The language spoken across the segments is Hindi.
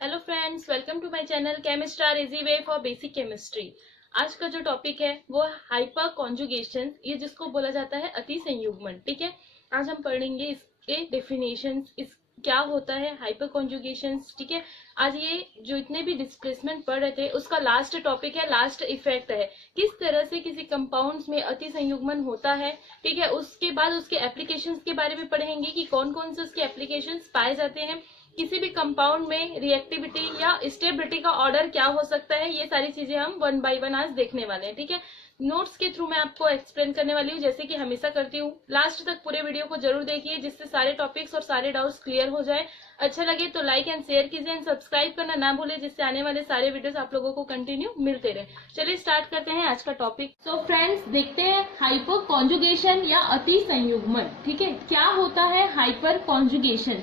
Hello friends, welcome to my channel chemistry easy way for basic chemistry. आज का जो टॉपिक है वो हाइपर कॉन्जुगेशन, ये जिसको बोला जाता है अति संयुग्मन। ठीक है, आज हम पढ़ेंगे इसके डेफिनेशंस, इस क्या होता है हाइपर कॉन्जुगेशन। ठीक है, आज ये जो इतने भी डिस्प्लेसमेंट पढ़ रहे थे उसका लास्ट टॉपिक है, लास्ट इफेक्ट है, किस तरह से किसी कंपाउंड्स में अति संयुग्मन होता है। ठीक है, उसके बाद उसके एप्लीकेशंस के बारे में पढ़ेंगे कि कौन कौन से उसके एप्लीकेशंस पाए जाते हैं, किसी भी कंपाउंड में रिएक्टिविटी या स्टेबिलिटी का ऑर्डर क्या हो सकता है। ये सारी चीजें हम वन बाय वन आज देखने वाले हैं। ठीक है, नोट्स के थ्रू मैं आपको एक्सप्लेन करने वाली हूँ, जैसे कि हमेशा करती हूँ। लास्ट तक पूरे वीडियो को जरूर देखिए, जिससे सारे टॉपिक्स और सारे डाउट्स क्लियर हो जाए। अच्छा लगे तो लाइक एंड शेयर कीजिए एंड सब्सक्राइब करना ना भूले, जिससे आने वाले सारे वीडियोस आप लोगों को कंटिन्यू मिलते रहे। चलिए स्टार्ट करते हैं आज का टॉपिक। सो फ्रेंड्स, देखते हैं हाइपर कॉन्जुगेशन या अति संयुग्मन। ठीक है, क्या होता है हाइपर कॉन्जुगेशन।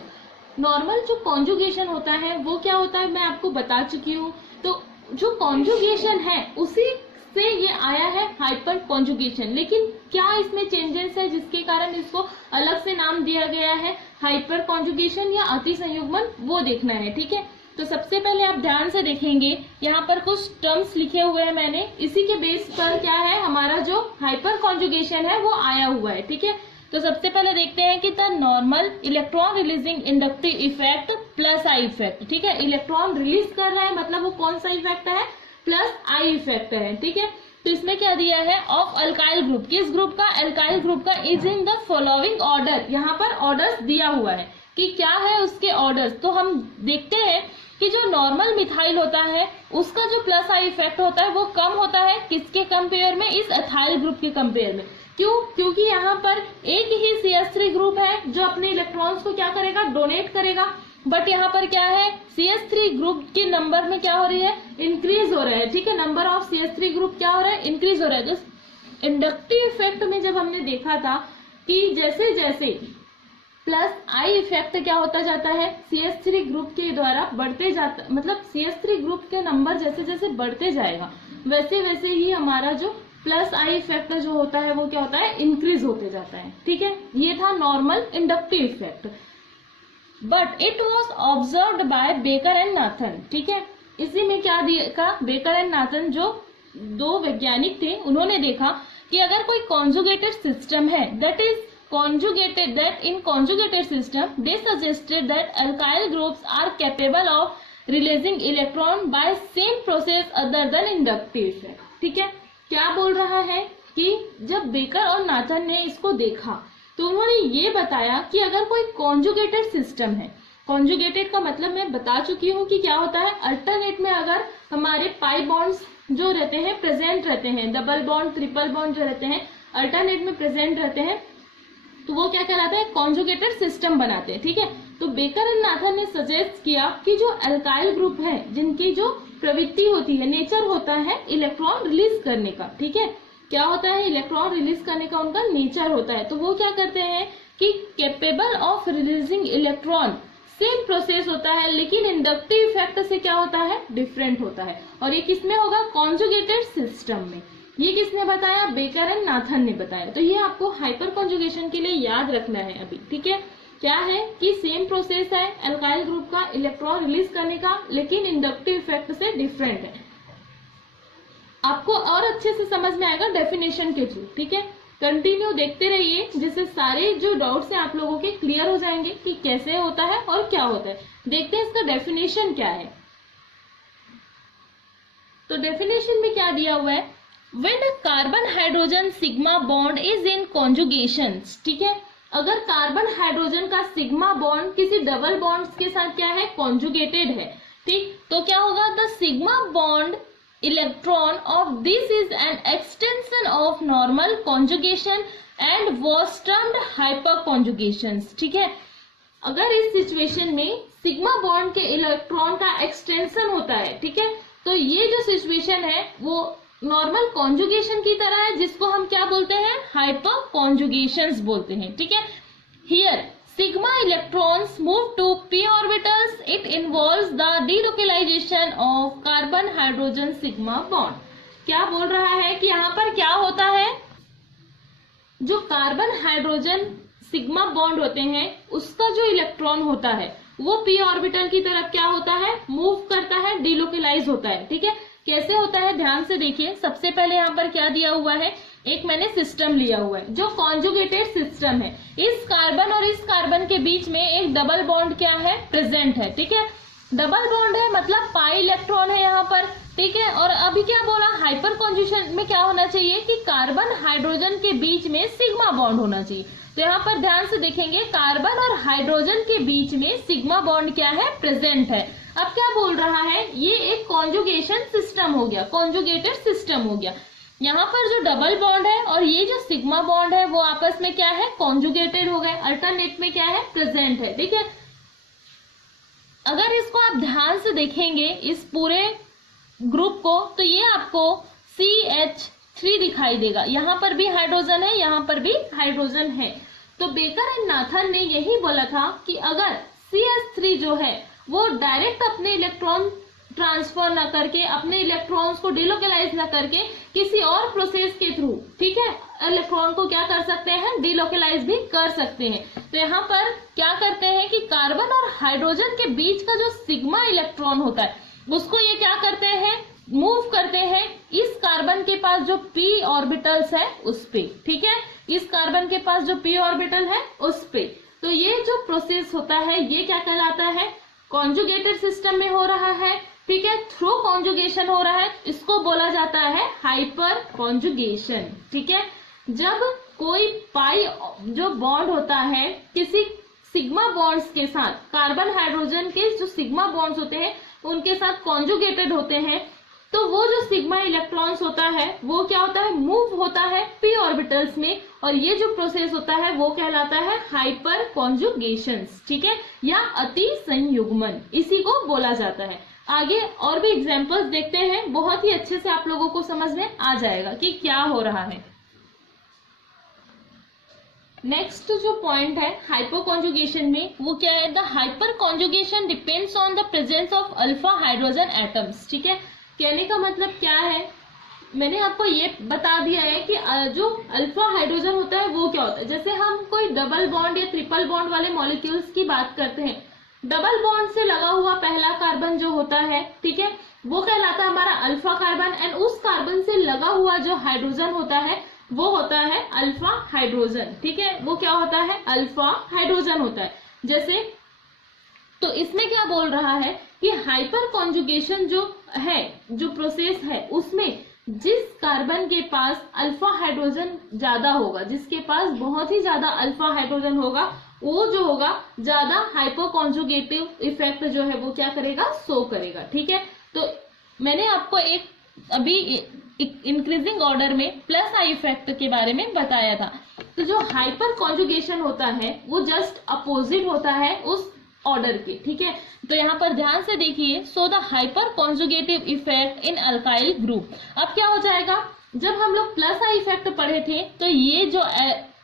नॉर्मल जो कॉन्जुगेशन होता है वो क्या होता है मैं आपको बता चुकी हूँ। तो जो कॉन्जुगेशन है उसी से ये आया है हाइपर कॉन्जुगेशन, लेकिन क्या इसमें चेंजेस है जिसके कारण इसको अलग से नाम दिया गया है हाइपर कॉन्जुगेशन या अति संयुग्मन, वो देखना है। ठीक है, तो सबसे पहले आप ध्यान से देखेंगे, यहाँ पर कुछ टर्म्स लिखे हुए हैं मैंने, इसी के बेस पर क्या है हमारा जो हाइपर कॉन्जुगेशन है वो आया हुआ है। ठीक है, तो सबसे पहले देखते हैं कि the normal electron releasing inductive effect plus I effect. ठीक है, इलेक्ट्रॉन रिलीज कर रहा है मतलब वो कौन सा इफेक्ट है, प्लस आई इफेक्ट है। ठीक है, तो इसमें क्या दिया है, ऑफ अल्काइल ग्रुप, किस ग्रुप का, अल्काइल ग्रुप का, is in the following order. यहाँ पर ऑर्डर्स दिया हुआ है कि क्या है उसके ऑर्डर्स। तो हम देखते हैं कि जो नॉर्मल मिथाइल होता है उसका जो प्लस आई इफेक्ट होता है वो कम होता है किसके कंपेयर में, इस एथाइल ग्रुप के कंपेयर में। क्यों, क्योंकि यहाँ पर एक ही CH3 ग्रुप है जो अपने इलेक्ट्रॉन्स को क्या करेगा, डोनेट करेगा। बट यहाँ पर क्या है, CH3 ग्रुप के नंबर में क्या हो रही है, इंक्रीज हो रहा है। ठीक है, नंबर ऑफ CH3 ग्रुप क्या हो रहा है, इंक्रीज हो रहा है। तो इंडक्टिव इफेक्ट में जब हमने देखा था कि जैसे जैसे प्लस आई इफेक्ट क्या होता जाता है, CH3 ग्रुप के द्वारा बढ़ते जाता, मतलब CH3 ग्रुप के नंबर जैसे जैसे बढ़ते जाएगा वैसे वैसे ही हमारा जो प्लस आई इफेक्ट जो होता है वो क्या होता है, इंक्रीज होते जाता है। ठीक है, ये था normal inductive effect, but it was observed bye baker and Nathan. ठीक है, इसी में क्या देखा, बेकर एंड नाथन जो दो वैज्ञानिक थे उन्होंने देखा कि अगर कोई कॉन्जुगेटेड सिस्टम है, that is conjugated, that in conjugated system they suggested that alkyl groups are capable of releasing electron by same process other than inductive effect। ठीक है, क्या बोल रहा है कि जब बेकर और नाथन ने इसको देखा तो उन्होंने ये बताया कि अगर कोई कॉन्जुगेटेड सिस्टम है, कॉन्जुगेटेड का मतलब मैं बता चुकी हूँ कि क्या होता है, अल्टरनेट में अगर हमारे पाई बॉन्ड्स जो रहते हैं प्रेजेंट रहते हैं, डबल बॉन्ड ट्रिपल बॉन्ड जो रहते हैं अल्टरनेट में प्रेजेंट रहते हैं, तो वो क्या कहलाता है, कॉन्जुगेटेड सिस्टम बनाते हैं। ठीक है, तो बेकर एंड नाथन ने सजेस्ट किया कि जो अल्काइल ग्रुप है जिनकी जो प्रवृत्ति होती है, नेचर होता है इलेक्ट्रॉन रिलीज करने का। ठीक है, क्या होता है, इलेक्ट्रॉन रिलीज करने का उनका नेचर होता है, तो वो क्या करते हैं कि capable of releasing electron, same process होता है लेकिन इंडक्टिव इफेक्ट से क्या होता है, डिफरेंट होता है। और ये किसमें होगा, कॉन्जुगेटेड सिस्टम में। ये किसने बताया, बेकर एंड नाथन ने बताया। तो ये आपको हाइपर कॉन्जुगेशन के लिए याद रखना है अभी। ठीक है, क्या है कि सेम प्रोसेस है अल्काइल ग्रुप का इलेक्ट्रॉन रिलीज करने का, लेकिन इंडक्टिव इफेक्ट से डिफरेंट है। आपको और अच्छे से समझ में आएगा डेफिनेशन के थ्रू। ठीक है, कंटिन्यू देखते रहिए, जिससे सारे जो डाउट्स हैं आप लोगों के क्लियर हो जाएंगे कि कैसे होता है और क्या होता है। देखते हैं इसका डेफिनेशन क्या है। तो डेफिनेशन में क्या दिया हुआ है, when a carbon hydrogen sigma bond is in conjugations। ठीक है, अगर कार्बन हाइड्रोजन का सिग्मा बॉन्ड किसी डबल बॉन्ड्स के साथ क्या है, कॉन्जुगेटेड है। ठीक, तो क्या होगा, the sigma bond electron of this is an extension of normal conjugation and was termed hyper कॉन्जुगेशंस। ठीक है, अगर इस सिचुएशन में सिग्मा बॉन्ड के इलेक्ट्रॉन का एक्सटेंशन होता है, ठीक है, तो ये जो सिचुएशन है वो नॉर्मल कॉन्जुगेशन की तरह है, जिसको हम क्या बोलते हैं, हाइपर कॉन्जुगेशंस बोलते हैं। ठीक है, here sigma electrons move to p orbitals, it involves the delocalization of carbon hydrogen sigma bond. क्या बोल रहा है कि यहाँ पर क्या होता है, जो कार्बन हाइड्रोजन सिग्मा बॉन्ड होते हैं उसका जो इलेक्ट्रॉन होता है वो p ऑर्बिटल की तरफ क्या होता है, मूव करता है, डिलोकलाइज होता है। ठीक है, कैसे होता है ध्यान से देखिए। सबसे पहले यहाँ पर क्या दिया हुआ है, एक मैंने सिस्टम लिया हुआ है जो कॉन्जुगेटेड सिस्टम है। इस कार्बन और इस कार्बन के बीच में एक डबल बॉन्ड क्या है, प्रेजेंट है। ठीक है, डबल बॉन्ड है मतलब पाई इलेक्ट्रॉन है यहाँ पर। ठीक है, और अभी क्या बोला, हाइपर कॉन्जुगेशन में क्या होना चाहिए कि कार्बन हाइड्रोजन के बीच में सिग्मा बॉन्ड होना चाहिए। तो यहाँ पर ध्यान से देखेंगे कार्बन और हाइड्रोजन के बीच में सिग्मा बॉन्ड क्या है, प्रेजेंट है। अब क्या बोल रहा है, ये एक कॉन्जुगेशन सिस्टम हो गया, कॉन्जुगेटेड सिस्टम हो गया। यहाँ पर जो डबल बॉन्ड है और ये जो सिग्मा बॉन्ड है वो आपस में क्या है, कॉन्जुगेटेड हो गए, अल्टरनेट में क्या है, प्रेजेंट है। ठीक है, अगर इसको आप ध्यान से देखेंगे इस पूरे ग्रुप को, तो ये आपको CH3 दिखाई देगा। यहाँ पर भी हाइड्रोजन है, यहाँ पर भी हाइड्रोजन है। तो बेकर एंड नाथन ने यही बोला था कि अगर CH3 जो है वो डायरेक्ट अपने इलेक्ट्रॉन ट्रांसफर न करके, अपने इलेक्ट्रॉन्स को डिलोकलाइज न करके किसी और प्रोसेस के थ्रू, ठीक है, इलेक्ट्रॉन को क्या कर सकते हैं, डिलोकलाइज भी कर सकते हैं। तो यहाँ पर क्या करते हैं कि कार्बन और हाइड्रोजन के बीच का जो सिग्मा इलेक्ट्रॉन होता है उसको ये क्या करते हैं, मूव करते हैं इस कार्बन के पास जो p ऑर्बिटल्स है उस पे। ठीक है, इस कार्बन के पास जो p ऑर्बिटल है उस पे। तो ये जो प्रोसेस होता है ये क्या कहलाता है, कॉन्जुगेटेड सिस्टम में हो रहा है। ठीक है, थ्रू कॉन्जुगेशन हो रहा है, इसको बोला जाता है हाइपर कॉन्जुगेशन। ठीक है, जब कोई पाई जो बॉन्ड होता है किसी सिग्मा बॉन्ड्स के साथ, कार्बन हाइड्रोजन के जो सिग्मा बॉन्ड्स होते हैं उनके साथ कॉन्जुगेटेड होते हैं, तो वो जो सिग्मा इलेक्ट्रॉन्स होता है वो क्या होता है, मूव होता है p ऑर्बिटल्स में, और ये जो प्रोसेस होता है वो कहलाता है हाइपर कॉन्जुगेशन। ठीक है, या अति संयुग्मन इसी को बोला जाता है। आगे और भी एग्जांपल्स देखते हैं, बहुत ही अच्छे से आप लोगों को समझ में आ जाएगा कि क्या हो रहा है। नेक्स्ट जो पॉइंट है हाइपर कॉन्जुगेशन में वो क्या है, the hyper conjugation depends on the presence of alpha hydrogen atoms. ठीक है, कहने का मतलब क्या है, मैंने आपको ये बता दिया है कि जो अल्फा हाइड्रोजन होता है वो क्या होता है। जैसे हम कोई डबल बॉन्ड या ट्रिपल बॉन्ड वाले मॉलिक्यूल्स की बात करते हैं, डबल बॉन्ड से लगा हुआ पहला कार्बन जो होता है, ठीक है, वो कहलाता है हमारा अल्फा कार्बन, एंड उस कार्बन से लगा हुआ जो हाइड्रोजन होता है वो होता है अल्फा हाइड्रोजन। ठीक है, वो क्या होता है, अल्फा हाइड्रोजन होता है। जैसे तो इसमें क्या बोल रहा है कि हाइपर कॉन्जुगेशन जो है, जो प्रोसेस है, उसमें जिस कार्बन के पास अल्फा हाइड्रोजन ज्यादा होगा, जिसके पास बहुत ही ज्यादा अल्फा हाइड्रोजन होगा, वो जो होगा ज्यादा हाइपर कॉन्जुगेटिव इफेक्ट जो है वो क्या करेगा, शो करेगा। ठीक है, तो मैंने आपको एक अभी इंक्रीजिंग ऑर्डर में प्लस आई इफेक्ट के बारे में बताया था। तो जो हाइपर कॉन्जुगेशन होता है वो जस्ट अपोजिट होता है उस ऑर्डर के। ठीक है, तो यहाँ पर ध्यान से देखिए, so the hyper conjugative effect in alkyl group. अब क्या हो जाएगा, जब हम लोग प्लस आई इफेक्ट पढ़े थे तो ये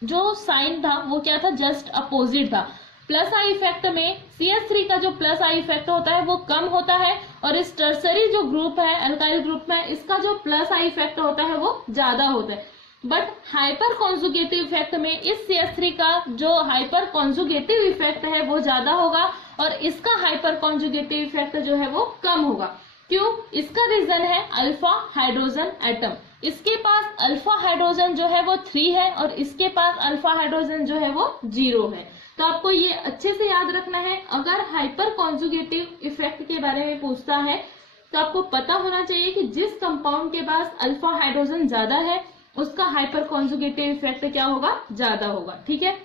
जो साइन था वो क्या था, जस्ट अपोजिट था। प्लस आई इफेक्ट में CH3 का जो प्लस आई इफेक्ट होता है वो कम होता है, और इस टर्सरी जो ग्रुप है अल्काइल ग्रुप में, इसका जो प्लस आई इफेक्ट होता है वो ज्यादा होता है। बट हाइपर कॉन्जुगेटिव इफेक्ट में इस CH3 का जो हाइपर कॉन्जुगेटिव इफेक्ट है वो ज्यादा होगा, और इसका हाइपर कॉन्जुगेटिव इफेक्ट जो है वो कम होगा। क्यों, इसका रीजन है अल्फा हाइड्रोजन एटम। इसके पास अल्फा हाइड्रोजन जो है वो 3 है, और इसके पास अल्फा हाइड्रोजन जो है वो 0 है। तो आपको ये अच्छे से याद रखना है, अगर हाइपर कॉन्जुगेटिव इफेक्ट के बारे में पूछता है तो आपको पता होना चाहिए कि जिस कंपाउंड के पास अल्फा हाइड्रोजन ज्यादा है उसका हाइपर कॉन्जुगेटिव इफेक्ट क्या होगा, ज्यादा होगा। ठीक है,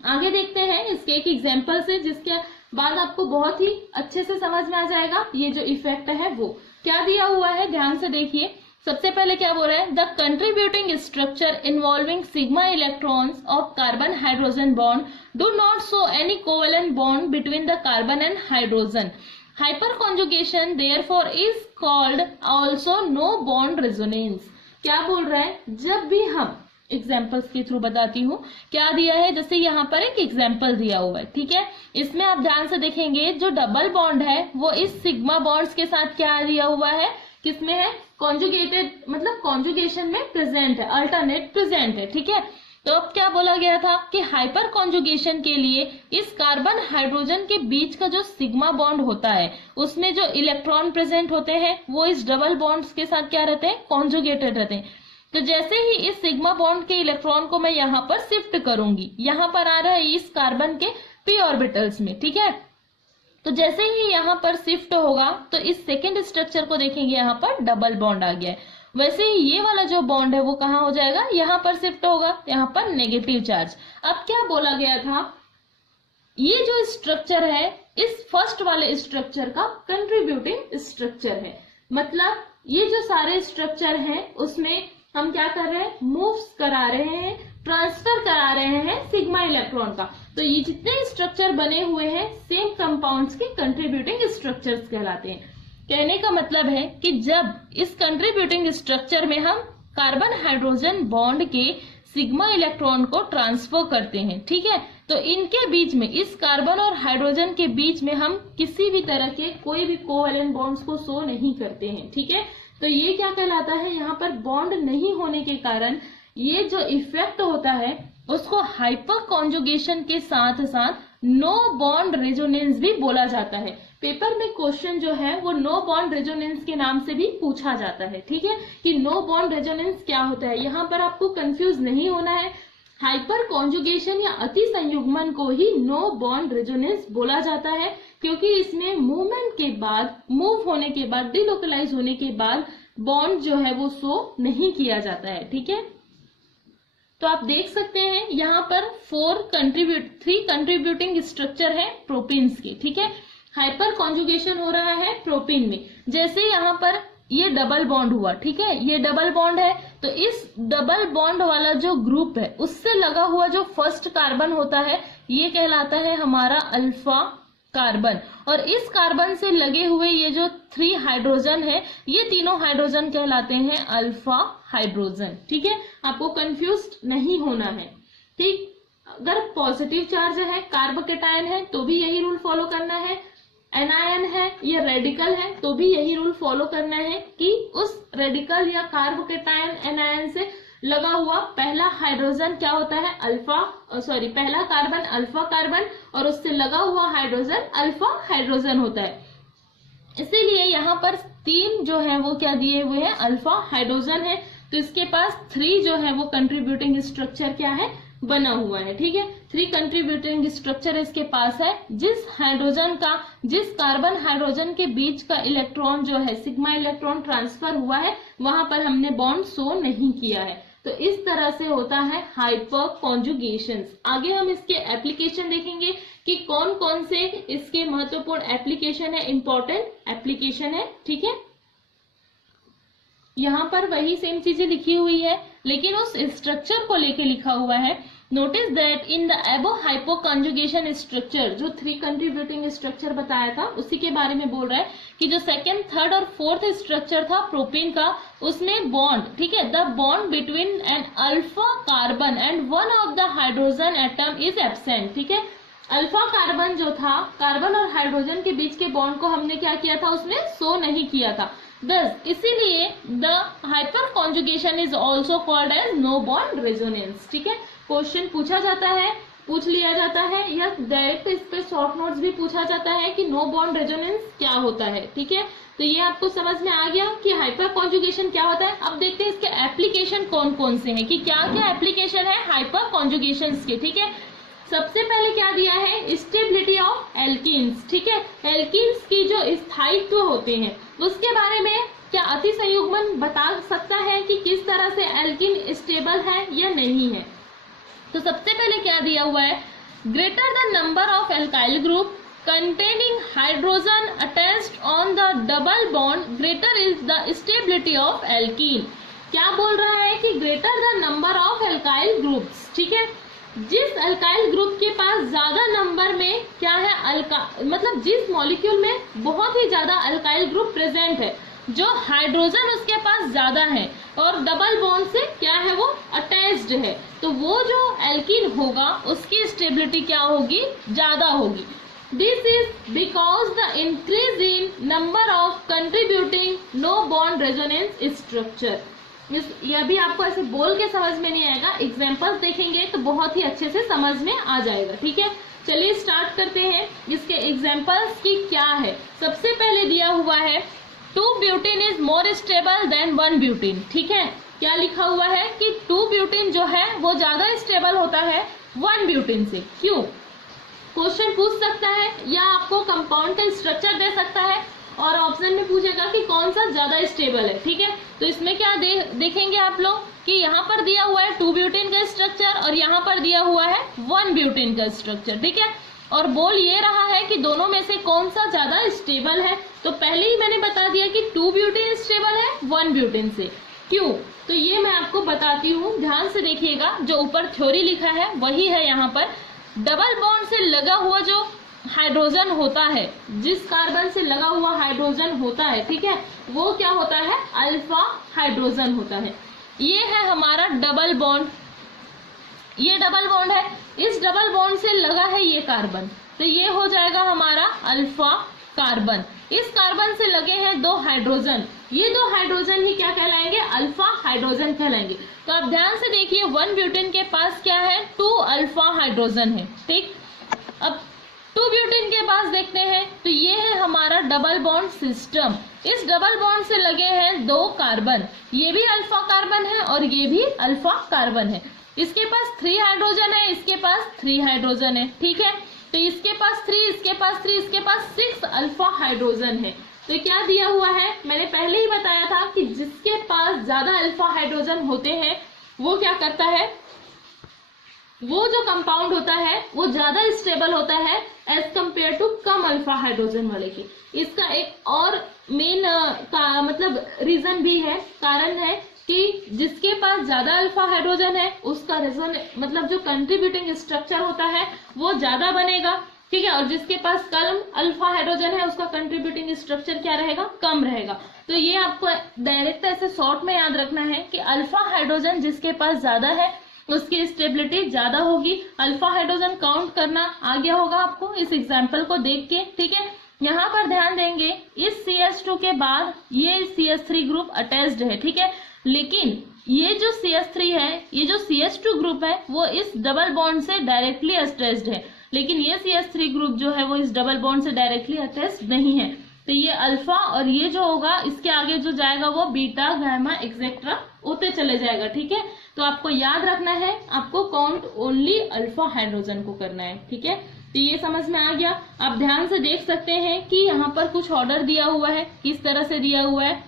आगे देखते हैं इसके एक एग्जांपल से, जिसके बाद आपको बहुत ही अच्छे से समझ में आ जाएगा ये जो इफेक्ट है वो क्या दिया हुआ है। ध्यान से देखिए, सबसे पहले क्या बोल रहा है, the contributing structure involving sigma electrons of carbon hydrogen bond do not show any covalent bond between the carbon and hydrogen. Hyperconjugation therefore is called also no bond resonance. क्या बोल रहा है, जब भी हम एग्जाम्पल्स के थ्रू बताती हूँ क्या दिया है। जैसे यहाँ पर एक एग्जाम्पल दिया हुआ है, ठीक है, इसमें आप ध्यान से देखेंगे जो डबल बॉन्ड है वो इस सिग्मा बॉन्ड्स के साथ क्या दिया हुआ है, किसमें है, कॉन्जुगेटेड, मतलब कॉन्जुगेशन में प्रेजेंट है, अल्टरनेट प्रेजेंट है। ठीक है, तो अब क्या बोला गया था कि हाइपर कॉन्जुगेशन के लिए इस कार्बन हाइड्रोजन के बीच का जो सिग्मा बॉन्ड होता है उसमें जो इलेक्ट्रॉन प्रेजेंट होते हैं वो इस डबल बॉन्ड्स के साथ क्या रहते हैं, कॉन्जुगेटेड रहते हैं। तो जैसे ही इस सिग्मा बॉन्ड के इलेक्ट्रॉन को मैं यहाँ पर शिफ्ट करूंगी, यहाँ पर आ रहा है इस कार्बन के पी ऑर्बिटल्स में, ठीक है। तो जैसे ही यहाँ पर शिफ्ट होगा तो इस सेकेंड स्ट्रक्चर को देखेंगे, यहाँ पर डबल बॉन्ड आ गया है। वैसे ही ये वाला जो बॉन्ड है वो कहाँ हो जाएगा, यहाँ पर शिफ्ट होगा, यहाँ पर नेगेटिव चार्ज। अब क्या बोला गया था, ये जो स्ट्रक्चर है इस फर्स्ट वाले स्ट्रक्चर का कंट्रीब्यूटिंग स्ट्रक्चर है। मतलब ये जो सारे स्ट्रक्चर हैं उसमें हम क्या कर रहे हैं, मूव्स करा रहे हैं, ट्रांसफर करा रहे हैं सिग्मा इलेक्ट्रॉन का। तो ये जितने स्ट्रक्चर बने हुए हैं सेम कंपाउंड्स के कंट्रीब्यूटिंग स्ट्रक्चर्स कहलाते हैं। कहने का मतलब है कि जब इस कंट्रीब्यूटिंग स्ट्रक्चर में हम कार्बन हाइड्रोजन बॉन्ड के सिग्मा इलेक्ट्रॉन को ट्रांसफर करते हैं, ठीक है, तो इनके बीच में, इस कार्बन और हाइड्रोजन के बीच में हम किसी भी तरह के कोई भी कोवेलेंट बॉन्ड्स को शो नहीं करते हैं, ठीक है। तो ये क्या कहलाता है, यहाँ पर बॉन्ड नहीं होने के कारण ये जो इफेक्ट होता है उसको हाइपर कॉन्जुगेशन के साथ साथ नो बॉन्ड रेजोनेंस भी बोला जाता है। पेपर में क्वेश्चन जो है वो नो बॉन्ड रेजोनेंस के नाम से भी पूछा जाता है, ठीक है, कि नो बॉन्ड रेजोनेंस क्या होता है। यहाँ पर आपको कंफ्यूज नहीं होना है, हाइपर कॉन्जुगेशन या अति संयुग्मन को ही नो बॉन्ड रेजोनेंस बोला जाता है, क्योंकि इसमें मूवमेंट के बाद, मूव होने के बाद, डिलोकलाइज होने के बाद बॉन्ड जो है वो शो नहीं किया जाता है, ठीक है। तो आप देख सकते हैं यहाँ पर 3 कंट्रीब्यूटिंग स्ट्रक्चर है प्रोपीन्स के, ठीक है। हाइपर कॉन्जुगेशन हो रहा है प्रोपीन में, जैसे यहाँ पर ये डबल बॉन्ड हुआ, ठीक है, ये डबल बॉन्ड है, तो इस डबल बॉन्ड वाला जो ग्रुप है उससे लगा हुआ जो फर्स्ट कार्बन होता है ये कहलाता है हमारा अल्फा कार्बन, और इस कार्बन से लगे हुए ये जो 3 हाइड्रोजन है ये तीनों हाइड्रोजन कहलाते हैं अल्फा हाइड्रोजन, ठीक है। आपको कंफ्यूज नहीं होना है, ठीक। अगर पॉजिटिव चार्ज है, कार्बोकेटायन है, तो भी यही रूल फॉलो करना है। एनायन है या रेडिकल है तो भी यही रूल फॉलो करना है कि उस रेडिकल या कार्बोकेटायन एनायन से लगा हुआ पहला हाइड्रोजन क्या होता है, पहला कार्बन अल्फा कार्बन, और उससे लगा हुआ हाइड्रोजन अल्फा हाइड्रोजन होता है। इसीलिए यहाँ पर 3 जो है वो क्या दिए हुए हैं, अल्फा हाइड्रोजन है, तो इसके पास 3 जो है वो कंट्रीब्यूटिंग स्ट्रक्चर क्या है, बना हुआ है, ठीक है। 3 कंट्रीब्यूटिंग स्ट्रक्चर इसके पास है। जिस कार्बन हाइड्रोजन के बीच का इलेक्ट्रॉन जो है, सिग्मा इलेक्ट्रॉन ट्रांसफर हुआ है, वहां पर हमने बॉन्ड शो नहीं किया है। तो इस तरह से होता है हाइपर कॉन्जुगेशन। आगे हम इसके एप्लीकेशन देखेंगे कि कौन कौन से इसके महत्वपूर्ण एप्लीकेशन है, इंपॉर्टेंट एप्लीकेशन है, ठीक है। यहाँ पर वही सेम चीजें लिखी हुई है लेकिन उस स्ट्रक्चर को लेके लिखा हुआ है। नोटिस दैट इन द एबो हाइपो कॉन्जुगेशन स्ट्रक्चर, जो 3 कंट्रीब्यूटिंग स्ट्रक्चर बताया था उसी के बारे में बोल रहा है कि जो 2nd, 3rd और 4th स्ट्रक्चर था प्रोपीन का, उसमें बॉन्ड, ठीक है, the bond between an alpha carbon and one of the hydrogen atom is absent, ठीक है। अल्फा कार्बन जो था, कार्बन और हाइड्रोजन के बीच के बॉन्ड को हमने क्या किया था, उसमें शो नहीं किया था। Thus, इसीलिए the hyperconjugation is also called as no bond resonance, ठीक है। क्वेश्चन पूछा जाता है, पूछ लिया जाता है, या डायरेक्ट इस पे शॉर्ट नोट्स भी पूछा जाता है कि नो बॉन्ड रेजोनेंस क्या होता है, ठीक है। तो ये आपको समझ में आ गया कि हाइपर कॉन्जुगेशन क्या होता है। अब देखते हैं इसके एप्लीकेशन कौन कौन से हैं, कि क्या क्या एप्लीकेशन है हाइपर कॉन्जुगेशन के, ठीक है। सबसे पहले क्या दिया है, स्टेबिलिटी ऑफ एल्कीन्स, ठीक है। एल्कीन्स की जो स्थायित्व होते हैं उसके बारे में क्या अति संयुग्मन बता सकता है कि किस तरह से एल्कीन स्टेबल है या नहीं है। तो सबसे पहले क्या दिया हुआ है, greater the number of alkyl group containing hydrogen attached on the double bond, greater is the stability of alkene। क्या बोल रहा है कि greater the number of alkyl groups, ठीक है। जिस अल्काइल ग्रुप के पास ज्यादा नंबर में क्या है, मतलब जिस मॉलिक्यूल में बहुत ही ज्यादा अल्काइल ग्रुप प्रेजेंट है, जो हाइड्रोजन उसके पास ज्यादा है और डबल बॉन्ड से क्या है वो अटैच्ड है, तो वो जो एल्कीन होगा उसकी स्टेबिलिटी क्या होगी, ज्यादा होगी। This is because the increase in number of contributing no bond resonance structure। यह भी आपको ऐसे बोल के समझ में नहीं आएगा, एग्जाम्पल्स देखेंगे तो बहुत ही अच्छे से समझ में आ जाएगा। ठीक है, चलिए स्टार्ट करते हैं। इसके एग्जाम्पल्स की क्या है, सबसे पहले दिया हुआ है 2 butane is more stable than 1 butane. ठीक है, क्या लिखा हुआ है कि 2 ब्यूटेन जो है वो ज्यादा स्टेबल होता है 1 ब्यूटेन से। क्यों? क्वेश्चन पूछ सकता है या आपको कंपाउंड का स्ट्रक्चर दे सकता है और ऑप्शन में पूछेगा कि कौन सा ज्यादा स्टेबल है। ठीक है, तो इसमें क्या देखेंगे आप लोग कि यहाँ पर दिया हुआ है 2 ब्यूटेन का स्ट्रक्चर और यहाँ पर दिया हुआ है 1 ब्यूटेन का स्ट्रक्चर। ठीक है, और बोल ये रहा है कि दोनों में से कौन सा ज्यादा स्टेबल है। तो पहले ही मैंने बता दिया कि 2 ब्यूटेन स्टेबल है 1 ब्यूटेन से। क्यों? तो ये मैं आपको बताती हूँ, ध्यान से देखिएगा। जो ऊपर थ्योरी लिखा है वही है यहाँ पर। डबल बॉन्ड से लगा हुआ जो हाइड्रोजन होता है, जिस कार्बन से लगा हुआ हाइड्रोजन होता है, ठीक है, वो क्या होता है? अल्फा हाइड्रोजन होता है। ये है हमारा डबल बॉन्ड, ये डबल बॉन्ड है। इस डबल बॉन्ड से लगा है ये कार्बन, तो ये हो जाएगा हमारा अल्फा कार्बन। इस कार्बन से लगे हैं 2 हाइड्रोजन, ये 2 हाइड्रोजन ही क्या कहलाएंगे? अल्फा हाइड्रोजन कहलाएंगे। तो आप ध्यान से देखिए, 1 ब्यूटेन के पास क्या है? 2 अल्फा हाइड्रोजन है। ठीक, अब 2 ब्यूटेन के पास देखते हैं, तो ये है हमारा डबल बॉन्ड सिस्टम। इस डबल बॉन्ड से लगे हैं 2 कार्बन, ये भी अल्फा कार्बन है और ये भी अल्फा कार्बन है। इसके पास 3 हाइड्रोजन है, इसके पास 3 हाइड्रोजन है। ठीक है, तो इसके पास 3, इसके पास 3, इसके पास 6 अल्फा हाइड्रोजन है। तो क्या दिया हुआ है? मैंने पहले ही बताया था कि जिसके पास ज्यादा अल्फा हाइड्रोजन होते हैं वो क्या करता है, वो जो कंपाउंड होता है वो ज्यादा स्टेबल होता है एज कंपेयर टू कम अल्फा हाइड्रोजन वाले की। इसका एक और मेन मतलब रीजन भी है, कारण है कि जिसके पास ज्यादा अल्फा हाइड्रोजन है उसका रीजन मतलब जो कंट्रीब्यूटिंग स्ट्रक्चर होता है वो ज्यादा बनेगा। ठीक है, और जिसके पास कम अल्फा हाइड्रोजन है उसका कंट्रीब्यूटिंग स्ट्रक्चर क्या रहेगा? कम रहेगा। तो ये आपको डायरेक्ट ऐसे शॉर्ट में याद रखना है कि अल्फा हाइड्रोजन जिसके पास ज्यादा है उसकी स्टेबिलिटी ज्यादा होगी। अल्फा हाइड्रोजन काउंट करना आ गया होगा आपको इस एग्जाम्पल को देख के। ठीक है, यहाँ पर ध्यान देंगे, इस CH2 के बाद ये CH3 ग्रुप अटैच्ड है। ठीक है, लेकिन ये जो CH3 है, ये जो CH2 ग्रुप है वो इस डबल बॉन्ड से डायरेक्टली अटैच्ड है, लेकिन ये CH3 ग्रुप जो है वो इस डबल बॉन्ड से डायरेक्टली अटैच्ड नहीं है। तो ये अल्फा और ये जो होगा इसके आगे जो जाएगा वो बीटा, गामा एक्सेट्रा होते चले जाएगा। ठीक है, तो आपको याद रखना है, आपको काउंट ओनली अल्फा हाइड्रोजन को करना है। ठीक है, तो ये समझ में आ गया। आप ध्यान से देख सकते हैं कि यहाँ पर कुछ ऑर्डर दिया हुआ है, किस तरह से दिया हुआ है?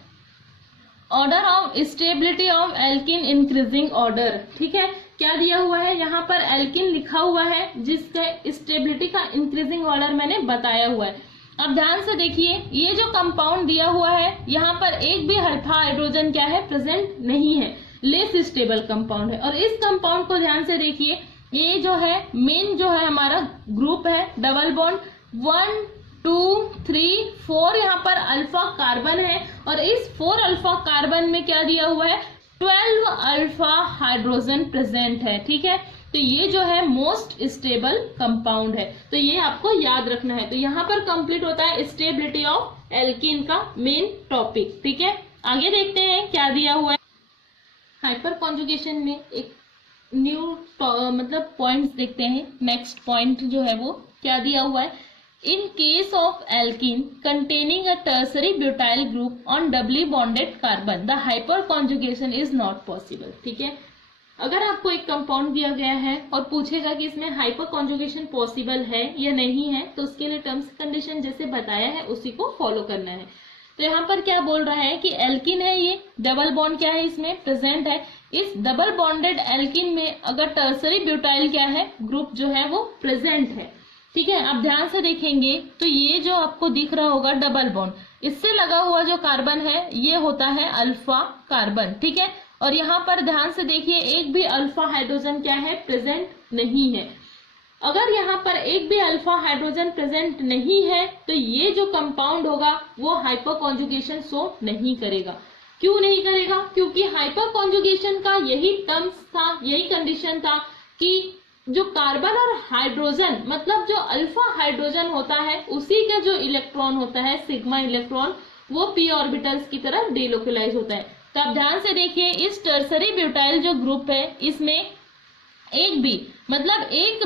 Order of stability of alkene increasing order. ठीक है, क्या दिया हुआ है? यहाँ पर एल्किन लिखा हुआ है जिसके स्टेबिलिटी का इंक्रीजिंग ऑर्डर मैंने बताया हुआ है। अब ध्यान से देखिए, ये जो कंपाउंड दिया हुआ है यहाँ पर एक भी अल्फा हाइड्रोजन क्या है? प्रेजेंट नहीं है, लेस स्टेबल कंपाउंड है। और इस कंपाउंड को ध्यान से देखिए, ये जो है मेन जो है हमारा ग्रुप है डबल बॉन्ड, 1 2 3 4 यहाँ पर अल्फा कार्बन है और इस 4 अल्फा कार्बन में क्या दिया हुआ है? 12 अल्फा हाइड्रोजन प्रेजेंट है। ठीक है, तो ये जो है मोस्ट स्टेबल कंपाउंड है, तो ये आपको याद रखना है। तो यहाँ पर कंप्लीट होता है स्टेबिलिटी ऑफ एल्कीन का मेन टॉपिक। ठीक है, आगे देखते हैं क्या दिया हुआ है। हाइपर कॉन्जुगेशन में एक न्यू मतलब पॉइंट्स देखते हैं। नेक्स्ट पॉइंट जो है वो क्या दिया हुआ है? In case of alkene containing a tertiary butyl group on doubly bonded carbon the hyperconjugation is not possible. ठीक है, अगर आपको एक कंपाउंड दिया गया है और पूछेगा कि इसमें हाइपर कॉन्जुगेशन पॉसिबल है या नहीं है, तो उसके लिए टर्म्स कंडीशन जैसे बताया है उसी को फॉलो करना है। तो यहाँ पर क्या बोल रहा है कि एल्किन है, ये डबल बॉन्ड क्या है इसमें प्रेजेंट है। इस डबल बॉन्डेड एल्किन में अगर टर्सरी ब्यूटाइल क्या है ग्रुप जो है वो प्रेजेंट है। ठीक है, आप ध्यान से देखेंगे तो ये जो आपको दिख रहा होगा डबल बॉन्ड, इससे लगा हुआ जो कार्बन है ये होता है अल्फा कार्बन। ठीक है, और यहाँ पर ध्यान से देखिए एक भी अल्फा हाइड्रोजन क्या है? प्रेजेंट नहीं है। अगर यहाँ पर एक भी अल्फा हाइड्रोजन प्रेजेंट नहीं है तो ये जो कंपाउंड होगा वो हाइपर कॉन्जुगेशन शो नहीं करेगा। क्यों नहीं करेगा? क्योंकि हाइपर कॉन्जुगेशन का यही टर्म्स था, यही कंडीशन था कि जो कार्बन और हाइड्रोजन मतलब जो अल्फा हाइड्रोजन होता है उसी का जो इलेक्ट्रॉन होता है सिग्मा इलेक्ट्रॉन वो पी ऑर्बिटल्स की तरफ डिलोकलाइज होता है। तो आप ध्यान से देखिए, इस टर्सरी ब्यूटाइल जो ग्रुप है इसमें एक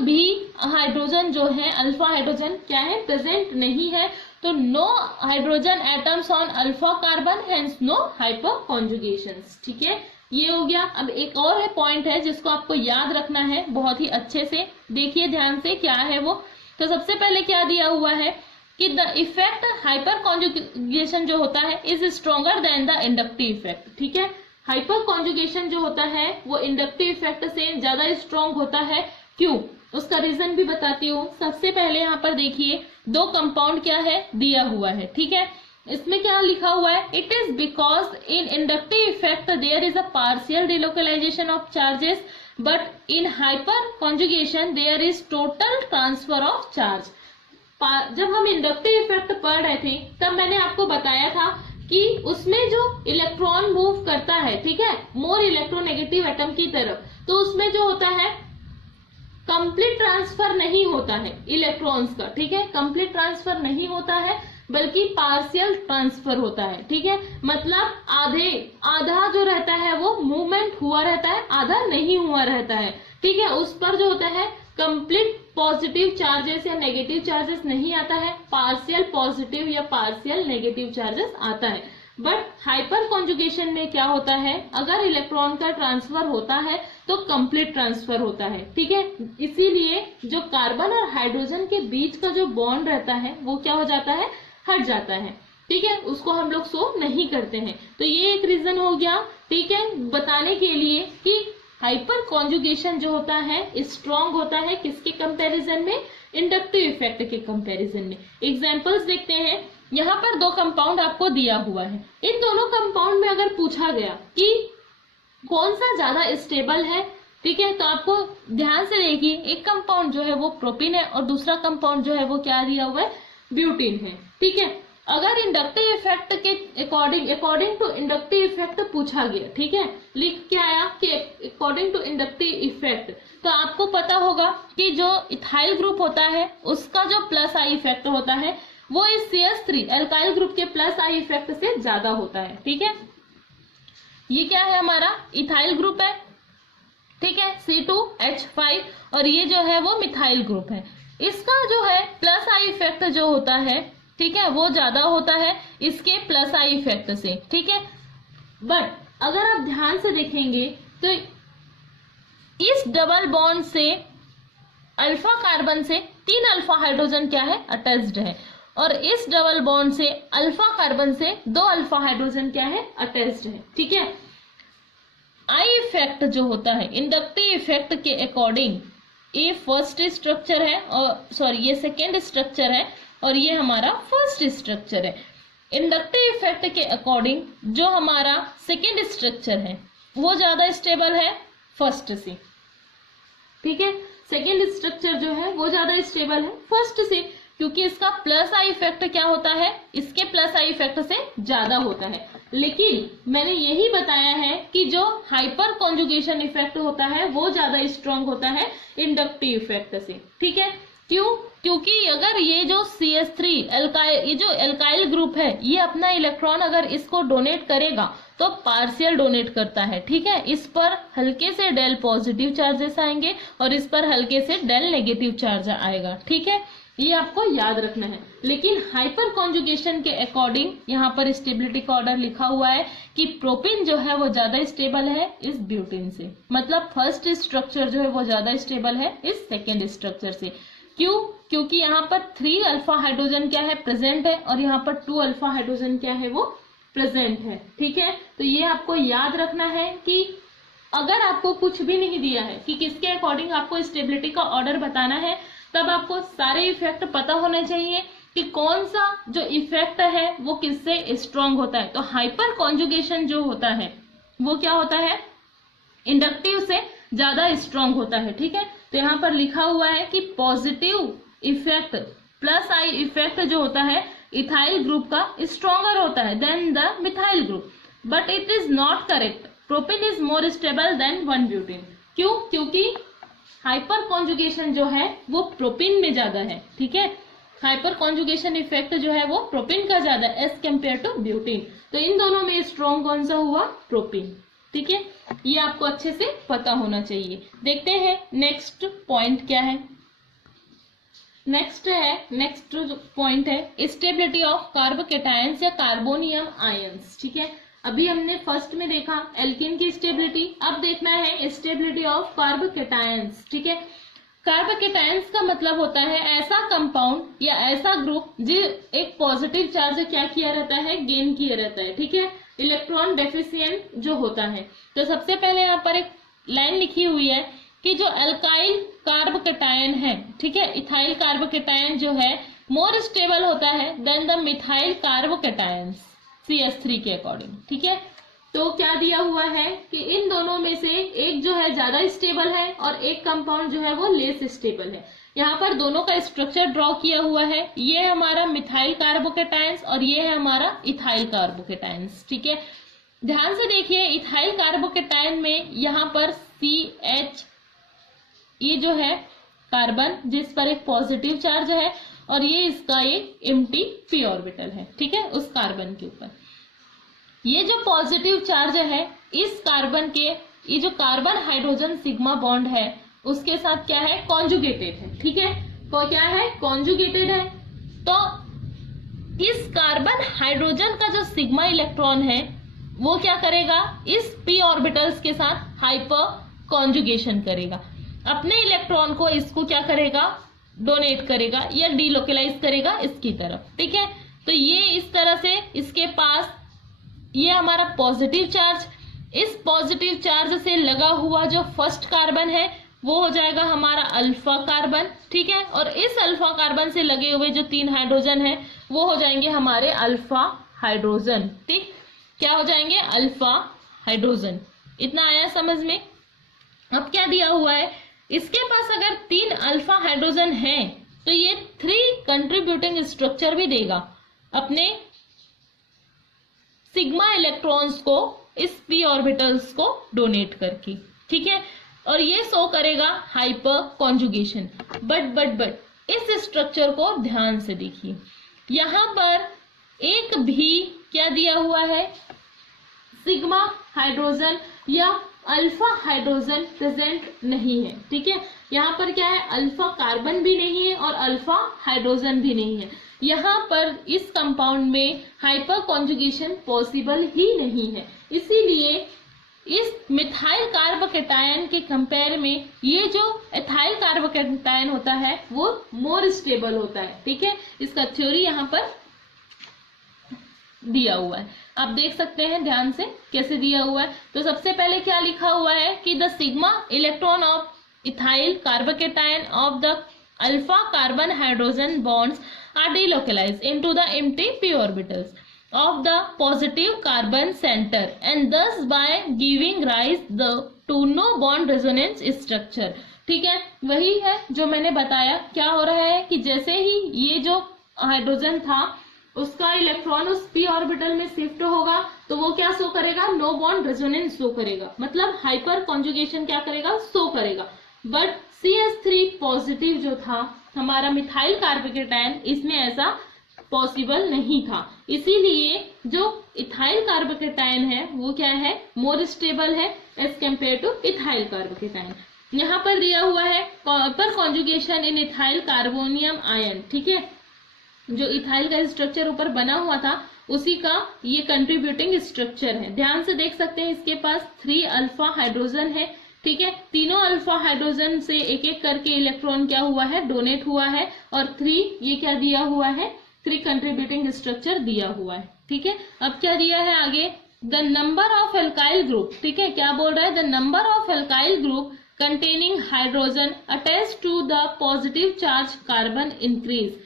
भी हाइड्रोजन जो है, अल्फा हाइड्रोजन क्या है, प्रेजेंट नहीं है। तो no hydrogen atoms on alpha carbon, hence no hyper कॉन्जुगेशंस। ठीक है, ये हो गया। अब एक और है पॉइंट है जिसको आपको याद रखना है बहुत ही अच्छे से, देखिए ध्यान से क्या है वो। तो सबसे पहले क्या दिया हुआ है कि द इफेक्ट हाइपर कॉन्जुगेशन जो होता है is stronger than the inductive effect. ठीक है, हाइपर कॉन्जुगेशन जो होता है वो इंडक्टिव इफेक्ट से ज्यादा स्ट्रॉन्ग होता है। क्यों, उसका रीजन भी बताती हूँ। सबसे पहले यहाँ पर देखिए दो कंपाउंड क्या है दिया हुआ है। ठीक है, इसमें क्या लिखा हुआ है, it is because in inductive effect there is a partial delocalization of charges but in hyperconjugation there is total transfer of charge. जब हम इंडक्टिव इफेक्ट पढ़ रहे थे तब मैंने आपको बताया था कि उसमें जो इलेक्ट्रॉन मूव करता है, ठीक है, मोर इलेक्ट्रोनेगेटिव एटम की तरफ, तो उसमें जो होता है कंप्लीट ट्रांसफर नहीं होता है इलेक्ट्रॉन्स का। ठीक है, कंप्लीट ट्रांसफर नहीं होता है बल्कि पार्शियल ट्रांसफर होता है। ठीक है, मतलब आधा जो रहता है वो मूवमेंट हुआ रहता है, आधा नहीं हुआ रहता है। ठीक है, उस पर जो होता है कंप्लीट पॉजिटिव चार्जेस या नेगेटिव चार्जेस नहीं आता है, पार्शियल पॉजिटिव या पार्शियल नेगेटिव चार्जेस आता है। बट हाइपर कॉन्जुगेशन में क्या होता है, अगर इलेक्ट्रॉन का ट्रांसफर होता है तो कंप्लीट ट्रांसफर होता है। ठीक है, इसीलिए जो कार्बन और हाइड्रोजन के बीच का जो बॉन्ड रहता है वो क्या हो जाता है, हट जाता है। ठीक है, उसको हम लोग शो नहीं करते हैं। तो ये एक रीजन हो गया, ठीक है, बताने के लिए कि हाइपर कॉन्जुगेशन जो होता है स्ट्रॉन्ग होता है किसके कंपैरिजन में, इंडक्टिव इफेक्ट के कंपैरिजन में। एग्जांपल्स देखते हैं, यहाँ पर दो कंपाउंड आपको दिया हुआ है। इन दोनों कंपाउंड में अगर पूछा गया कि कौन सा ज्यादा स्टेबल है, ठीक है, तो आपको ध्यान से देखिए, एक कंपाउंड जो है वो प्रोपीन है और दूसरा कंपाउंड जो है वो क्या दिया हुआ है, ब्यूटीन है। ठीक है, अगर इंडक्टिव इफेक्ट के अकॉर्डिंग टू इंडक्टिव इफेक्ट पूछा गया, ठीक है, लिख के आया कि अकॉर्डिंग टू इंडक्टिव इफेक्ट, तो आपको पता होगा कि जो इथाइल ग्रुप होता है उसका जो प्लस आई इफेक्ट होता है वो इस CH3 एल्काइल ग्रुप के प्लस आई इफेक्ट से ज्यादा होता है। ठीक है, ये क्या है, हमारा इथाइल ग्रुप है। ठीक है, C2H5, और ये जो है वो मिथाइल ग्रुप है। इसका जो है प्लस आई इफेक्ट जो होता है, ठीक है, वो ज्यादा होता है इसके प्लस आई इफेक्ट से। ठीक है, बट अगर आप ध्यान से देखेंगे तो इस डबल बॉन्ड से अल्फा कार्बन से 3 अल्फा हाइड्रोजन क्या है, अटैच्ड है, और इस डबल बॉन्ड से अल्फा कार्बन से 2 अल्फा हाइड्रोजन क्या है, अटैच्ड है। ठीक है, आई इफेक्ट जो होता है इंडक्टिव इफेक्ट के अकॉर्डिंग, ये फर्स्ट स्ट्रक्चर है और सॉरी ये सेकेंड स्ट्रक्चर है और ये हमारा फर्स्ट स्ट्रक्चर है। इंडक्टिव इफेक्ट के अकॉर्डिंग जो हमारा सेकेंड स्ट्रक्चर है वो ज्यादा स्टेबल है फर्स्ट से। ठीक है, सेकेंड स्ट्रक्चर जो है वो ज्यादा स्टेबल है फर्स्ट से, क्योंकि इसका प्लस आई इफेक्ट क्या होता है, इसके प्लस आई इफेक्ट से ज्यादा होता है। लेकिन मैंने यही बताया है कि जो हाइपर कॉन्जुगेशन इफेक्ट होता है वो ज्यादा स्ट्रॉन्ग होता है इंडक्टिव इफेक्ट से। ठीक है, क्यों, क्योंकि अगर ये जो CH3 ये जो एल्काइल ग्रुप है ये अपना इलेक्ट्रॉन अगर इसको डोनेट करेगा तो पार्शियल डोनेट करता है। ठीक है, इस पर हल्के से डेल पॉजिटिव चार्जेस आएंगे और इस पर हल्के से डेल नेगेटिव चार्ज आएगा। ठीक है, ये आपको याद रखना है। लेकिन हाइपर कॉन्जुगेशन के अकॉर्डिंग यहाँ पर स्टेबिलिटी का ऑर्डर लिखा हुआ है कि प्रोपीन जो है वो ज्यादा स्टेबल है इस ब्यूटेन से, मतलब फर्स्ट स्ट्रक्चर जो है वो ज्यादा स्टेबल है इस सेकेंड स्ट्रक्चर से। क्यों, क्योंकि यहाँ पर 3 अल्फा हाइड्रोजन क्या है, प्रेजेंट है, और यहाँ पर 2 अल्फा हाइड्रोजन क्या है, वो प्रेजेंट है। ठीक है, तो ये आपको याद रखना है कि अगर आपको कुछ भी नहीं दिया है कि किसके अकॉर्डिंग आपको स्टेबिलिटी का ऑर्डर बताना है, तब आपको सारे इफेक्ट पता होने चाहिए कि कौन सा जो इफेक्ट है वो किससे स्ट्रॉन्ग होता है। तो हाइपर कॉन्जुगेशन जो होता है वो क्या होता है, इंडक्टिव से ज्यादा स्ट्रॉन्ग होता है। ठीक है, तो यहाँ पर लिखा हुआ है कि positive effect plus I effect जो होता है इथाइल ग्रुप का स्ट्रॉन्गर होता है then the methyl group, but it is not correct, propene is more stable than 1 butene. क्यों, क्योंकि हाइपर कॉन्जुगेशन जो है वो प्रोपीन में ज्यादा है। ठीक है, हाइपर कॉन्जुगेशन इफेक्ट जो है वो प्रोपिन का ज्यादा है एज कम्पेयर टू ब्यूटीन। तो इन दोनों में स्ट्रॉन्ग कौन सा हुआ? प्रोपिन। ठीक है, ये आपको अच्छे से पता होना चाहिए। देखते हैं नेक्स्ट पॉइंट क्या है। नेक्स्ट पॉइंट है स्टेबिलिटी ऑफ कार्बोकेटायंस या कार्बोनियम आयंस। ठीक है, अभी हमने फर्स्ट में देखा एल्कीन की स्टेबिलिटी, अब देखना है स्टेबिलिटी ऑफ कार्बोकेटायंस। ठीक है, कार्बोकेटायंस का मतलब होता है ऐसा कंपाउंड या ऐसा ग्रुप जो एक पॉजिटिव चार्ज क्या किया रहता है? गेन किया रहता है। ठीक है, इलेक्ट्रॉन डेफिशिएंट जो होता है। तो सबसे पहले यहाँ पर एक लाइन लिखी हुई है कि जो अल्काइल कार्बोकेटायन है, ठीक है, इथाइल कार्बोकेटायन जो है मोर स्टेबल होता है देन द मिथाइल कार्बोकेटायंस CH3 के अकॉर्डिंग। ठीक है, तो क्या दिया हुआ है कि इन दोनों में से एक जो है ज्यादा स्टेबल है और एक कंपाउंड जो है वो लेस स्टेबल है। यहाँ पर दोनों का स्ट्रक्चर ड्रॉ किया हुआ है। ये हमारा मिथाइल कार्बोकेटायंस और ये है हमारा इथाइल कार्बोकेटायंस। ठीक है, ध्यान से देखिए इथाइल कार्बोकेटायन में यहाँ पर CH ये जो है कार्बन जिस पर एक पॉजिटिव चार्ज है और ये इसका एक एम्प्टी p ऑर्बिटल है। ठीक है, उस कार्बन के ऊपर ये जो पॉजिटिव चार्ज है इस कार्बन के, ये जो कार्बन हाइड्रोजन सिग्मा बॉन्ड है उसके साथ क्या है? कॉन्जुगेटेड है। ठीक है, तो क्या है? कॉन्जुगेटेड है। तो इस कार्बन हाइड्रोजन का जो सिग्मा इलेक्ट्रॉन है वो क्या करेगा? इस p ऑर्बिटल्स के साथ हाइपर कॉन्जुगेशन करेगा, अपने इलेक्ट्रॉन को इसको क्या करेगा? डोनेट करेगा या डीलोकलाइज करेगा इसकी तरफ। ठीक है, तो ये इस तरह से इसके पास ये हमारा पॉजिटिव चार्ज, इस पॉजिटिव चार्ज से लगा हुआ जो फर्स्ट कार्बन है वो हो जाएगा हमारा अल्फा कार्बन। ठीक है, और इस अल्फा कार्बन से लगे हुए जो 3 हाइड्रोजन है वो हो जाएंगे हमारे अल्फा हाइड्रोजन। ठीक, क्या हो जाएंगे? Alpha hydrogen. इतना आया समझ में? अब क्या दिया हुआ है? इसके पास अगर 3 अल्फा हाइड्रोजन है तो ये 3 कंट्रीब्यूटिंग स्ट्रक्चर भी देगा अपने सिग्मा इलेक्ट्रॉन्स को इस p ऑर्बिटल्स को डोनेट करके। ठीक है, और ये शो करेगा हाइपर कॉन्जुगेशन। बट इस स्ट्रक्चर को ध्यान से देखिए, यहाँ पर एक भी क्या दिया हुआ है? सिग्मा हाइड्रोजन या अल्फा हाइड्रोजन प्रेजेंट नहीं है। ठीक है, यहाँ पर क्या है? अल्फा कार्बन भी नहीं है और अल्फा हाइड्रोजन भी नहीं है। यहाँ पर इस कंपाउंड में हाइपर कॉन्जुगेशन पॉसिबल ही नहीं है। इसीलिए इस मिथाइल कार्बोकेटायन के कंपेयर में ये जो एथाइल कार्बोकेटायन होता है वो मोर स्टेबल होता है। ठीक है, इसका थ्योरी यहाँ पर दिया हुआ है, आप देख सकते हैं ध्यान से कैसे दिया हुआ है। तो सबसे पहले क्या लिखा हुआ है कि the sigma electron of ethyl carbocation of the alpha carbon hydrogen bonds are delocalized into the empty p orbitals of the positive carbon center and thus by giving rise to no bond resonance structure। ठीक है, वही है जो मैंने बताया। क्या हो रहा है कि जैसे ही ये जो हाइड्रोजन था उसका इलेक्ट्रॉन उस p ऑर्बिटल में शिफ्ट होगा तो वो क्या शो करेगा? नो बॉन्ड रेजोनेंस शो करेगा, मतलब हाइपर कॉन्जुगेशन क्या करेगा? शो करेगा। बट CH3 पॉजिटिव जो था हमारा मिथाइल कार्बोकेटायन, इसमें ऐसा पॉसिबल नहीं था। इसीलिए जो इथाइल कार्बोकेटायन है वो क्या है? मोर स्टेबल है as compare to ethyl carbocation. यहाँ पर दिया हुआ है hyperconjugation in ethyl carbonium ion. ठीक है, जो इथाइल का स्ट्रक्चर ऊपर बना हुआ था उसी का ये कंट्रीब्यूटिंग स्ट्रक्चर है। ध्यान से देख सकते हैं इसके पास 3 अल्फा हाइड्रोजन है। ठीक है, तीनों अल्फा हाइड्रोजन से एक एक करके इलेक्ट्रॉन क्या हुआ है? डोनेट हुआ है और 3 ये क्या दिया हुआ है? 3 कंट्रीब्यूटिंग स्ट्रक्चर दिया हुआ है। ठीक है, अब क्या दिया है आगे? The number of alkyl group. ठीक है, क्या बोल रहा है? The number of alkyl group containing hydrogen attach to the positive charge carbon increase.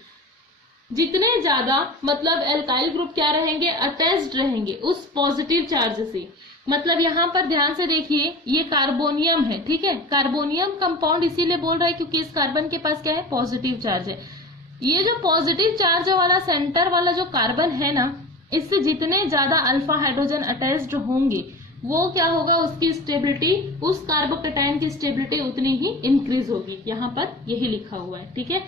जितने ज्यादा मतलब एल्काइल ग्रुप क्या रहेंगे? अटैच्ड रहेंगे उस पॉजिटिव चार्ज से। मतलब यहाँ पर ध्यान से देखिए ये कार्बोनियम है। ठीक है, कार्बोनियम कंपाउंड इसीलिए बोल रहा है क्योंकि इस कार्बन के पास क्या है? पॉजिटिव चार्ज है। ये जो पॉजिटिव चार्ज वाला सेंटर वाला जो कार्बन है ना, इससे जितने ज्यादा अल्फा हाइड्रोजन अटैच्ड होंगे वो क्या होगा? उसकी स्टेबिलिटी, उस कार्बोकेटायन की स्टेबिलिटी उतनी ही इंक्रीज होगी। यहाँ पर यही लिखा हुआ है। ठीक है,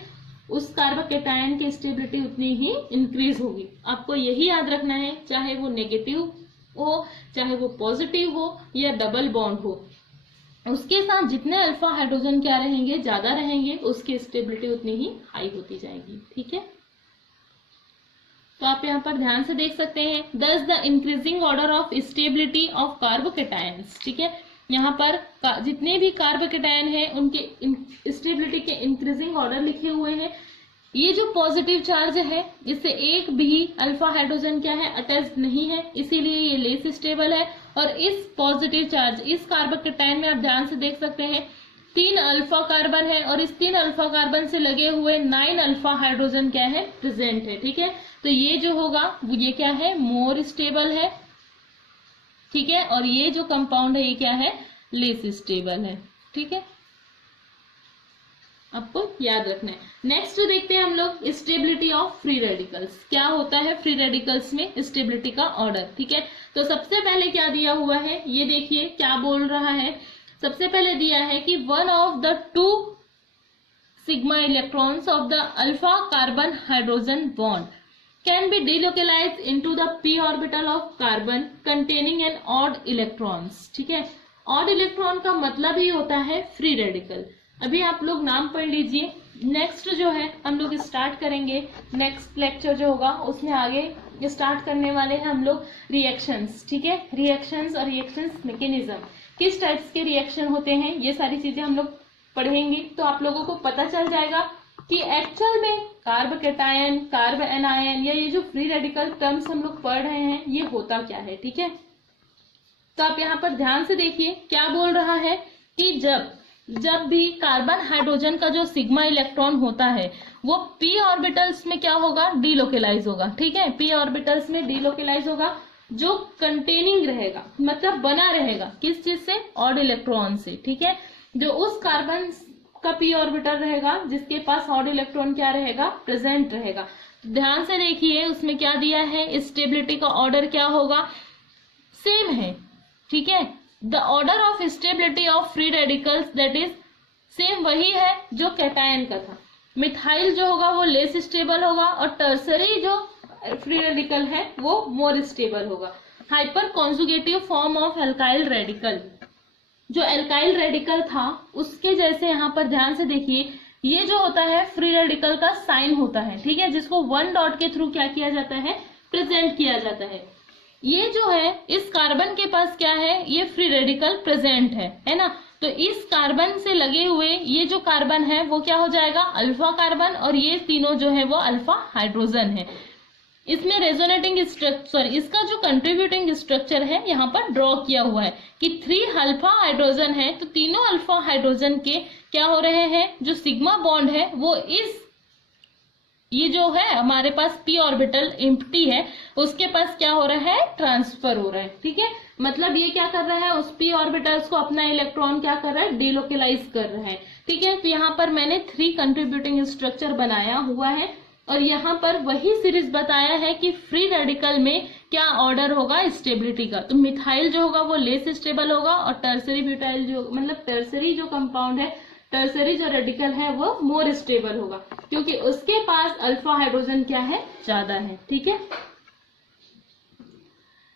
उस कार्बोकेटायन की स्टेबिलिटी उतनी ही इंक्रीज होगी। आपको यही याद रखना है, चाहे वो नेगेटिव हो, चाहे वो पॉजिटिव हो या डबल बॉन्ड हो, उसके साथ जितने अल्फा हाइड्रोजन क्या रहेंगे, ज्यादा रहेंगे, उसकी स्टेबिलिटी उतनी ही हाई होती जाएगी। ठीक है, तो आप यहाँ पर ध्यान से देख सकते हैं, thus the increasing order of stability of carbocations. ठीक है, यहाँ पर जितने भी कार्बोकेटायन है उनके स्टेबिलिटी के इंक्रीजिंग ऑर्डर लिखे हुए हैं। ये जो पॉजिटिव चार्ज है इससे एक भी अल्फा हाइड्रोजन क्या है, अटैच्ड नहीं है, इसीलिए ये लेस स्टेबल है। और इस पॉजिटिव चार्ज इस कार्बोकेटायन में आप ध्यान से देख सकते हैं 3 अल्फा कार्बन है और इस 3 अल्फा कार्बन से लगे हुए 9 अल्फा हाइड्रोजन क्या है, प्रेजेंट है। ठीक है, तो ये जो होगा ये क्या है, मोर स्टेबल है। ठीक है, और ये जो कंपाउंड है ये क्या है, लेस स्टेबल है। ठीक है, आपको याद रखना है। नेक्स्ट देखते हैं हम लोग स्टेबिलिटी ऑफ फ्री रेडिकल्स। क्या होता है फ्री रेडिकल्स में स्टेबिलिटी का ऑर्डर। ठीक है, तो सबसे पहले क्या दिया हुआ है, ये देखिए क्या बोल रहा है। सबसे पहले दिया है कि one of the 2 sigma electrons of the alpha carbon hydrogen bond can be delocalized into the p orbital of carbon containing an odd electrons. ठीक है, ऑड इलेक्ट्रॉन का मतलब ही होता है फ्री रेडिकल। अभी आप लोग नाम पढ़ लीजिए। नेक्स्ट जो है हम लोग स्टार्ट करेंगे, नेक्स्ट लेक्चर जो होगा उसमें आगे स्टार्ट करने वाले हैं हम लोग रिएक्शंस। ठीक है, रिएक्शंस और रिएक्शंस मैकेनिज्म, किस टाइप्स के रिएक्शन होते हैं, ये सारी चीजें हम लोग पढ़ेंगे। तो आप लोगों को पता चल जाएगा कि एक्चुअल में कार्बोकेटायन, कार्ब एनायन या ये जो फ्री रेडिकल टर्म्स हम लोग पढ़ रहे हैं ये होता क्या है। ठीक है, तो आप यहाँ पर ध्यान से देखिए क्या बोल रहा है कि जब भी कार्बन हाइड्रोजन का जो सिग्मा इलेक्ट्रॉन होता है वो p ऑर्बिटल्स में क्या होगा, डीलोकेलाइज होगा। ठीक है, p ऑर्बिटल्स में डीलोकेलाइज होगा, जो कंटेनिंग रहेगा मतलब बना रहेगा किस चीज से, ऑड इलेक्ट्रॉन से। ठीक है, जो उस कार्बन का p ऑर्बिटल रहेगा जिसके पास ऑड इलेक्ट्रॉन क्या रहेगा, प्रेजेंट रहेगा। ध्यान से देखिए उसमें क्या दिया है, स्टेबिलिटी का ऑर्डर क्या होगा, सेम है। ठीक है, the order of stability of free radicals that is same वही है जो कैटायन का था। मिथाइल जो होगा वो लेस स्टेबल होगा और टर्सरी जो फ्री रेडिकल है वो मोर स्टेबल होगा। Hyper conjugative form of alkyl radical, जो एल्काइल रेडिकल था उसके जैसे यहाँ पर ध्यान से देखिए, ये जो होता है फ्री रेडिकल का साइन होता है। ठीक है, जिसको 1 डॉट के थ्रू क्या किया जाता है, प्रेजेंट किया जाता है। ये जो है इस कार्बन के पास क्या है, ये फ्री रेडिकल प्रेजेंट है ना। तो इस कार्बन से लगे हुए ये जो कार्बन है वो क्या हो जाएगा, अल्फा कार्बन, और ये तीनों जो है वो अल्फा हाइड्रोजन है। इसमें रेजोनेटिंग स्ट्रक्चर, इसका जो कंट्रीब्यूटिंग स्ट्रक्चर है यहाँ पर ड्रॉ किया हुआ है कि 3 अल्फा हाइड्रोजन है, तो तीनों अल्फा हाइड्रोजन के क्या हो रहे हैं, जो सिग्मा बॉन्ड है वो ये जो है हमारे पास p ऑर्बिटल एम्प्टी है उसके पास क्या हो रहा है, ट्रांसफर हो रहा है। ठीक है, मतलब ये क्या कर रहा है, उस p ऑर्बिटल्स को अपना इलेक्ट्रॉन क्या कर रहा है, डिलोकेलाइज कर रहा है। ठीक है, तो यहाँ पर मैंने 3 कंट्रीब्यूटिंग स्ट्रक्चर बनाया हुआ है और यहाँ पर वही सीरीज बताया है कि फ्री रेडिकल में क्या ऑर्डर होगा स्टेबिलिटी का। तो मिथाइल जो होगा वो लेस स्टेबल होगा और टर्सरी ब्यूटाइल जो मतलब टर्सरी जो कंपाउंड है, टर्सरी जो रेडिकल है वो मोर स्टेबल होगा क्योंकि उसके पास अल्फा हाइड्रोजन क्या है, ज्यादा है। ठीक है,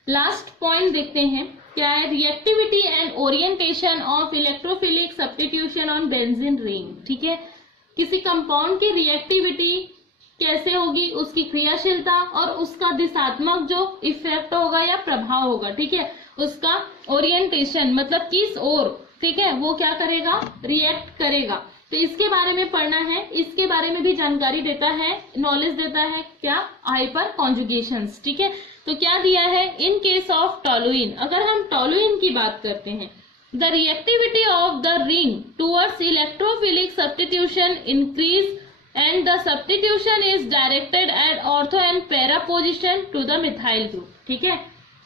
लास्ट पॉइंट देखते हैं क्या है, reactivity and orientation of electrophilic substitution on benzene ring. ठीक है, किसी कंपाउंड की रिएक्टिविटी कैसे होगी, उसकी क्रियाशीलता और उसका दिशात्मक जो इफेक्ट होगा या प्रभाव होगा। ठीक है, उसका ओरिएंटेशन मतलब किस ओर, ठीक है, वो क्या करेगा, रिएक्ट करेगा। तो इसके बारे में पढ़ना है, इसके बारे में भी जानकारी देता है, नॉलेज देता है क्या, हाइपर कॉन्जुगेशंस। ठीक है, तो क्या दिया है, इन केस ऑफ टोलुइन, अगर हम टोलुइन की बात करते हैं, the reactivity of the ring towards electrophilic substitution increase and the substitution is directed at ortho and para position to the methyl group। ठीक है,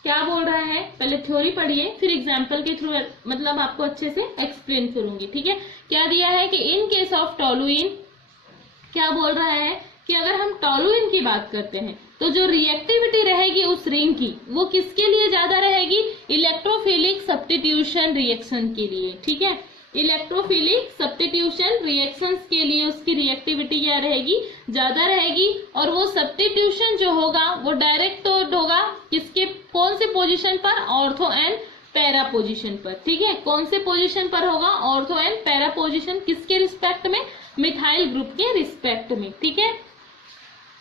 क्या बोल रहा है, पहले थ्योरी पढ़िए फिर एग्जाम्पल के थ्रू मतलब आपको अच्छे से एक्सप्लेन करूंगी। ठीक है, क्या दिया है कि इन केस ऑफ टोलुइन क्या बोल रहा है कि अगर हम टोलुइन की बात करते हैं तो जो रिएक्टिविटी रहेगी उस रिंग की वो किसके लिए ज्यादा रहेगी, इलेक्ट्रोफिलिक सब्स्टिट्यूशन रिएक्शन के लिए। ठीक है, इलेक्ट्रोफिलिक सब्स्टिट्यूशन रिएक्शंस के लिए उसकी रिएक्टिविटी क्या रहेगी, ज्यादा रहेगी। और वो सब्स्टिट्यूशन जो होगा वो डायरेक्ट होगा किसके, कौन से पोजीशन पर, ऑर्थो एंड पैरा पोजीशन पर। ठीक है, कौन से पोजीशन पर होगा, ऑर्थो एंड पैरा पोजीशन, किसके रिस्पेक्ट में, मिथाइल ग्रुप के रिस्पेक्ट में। ठीक है,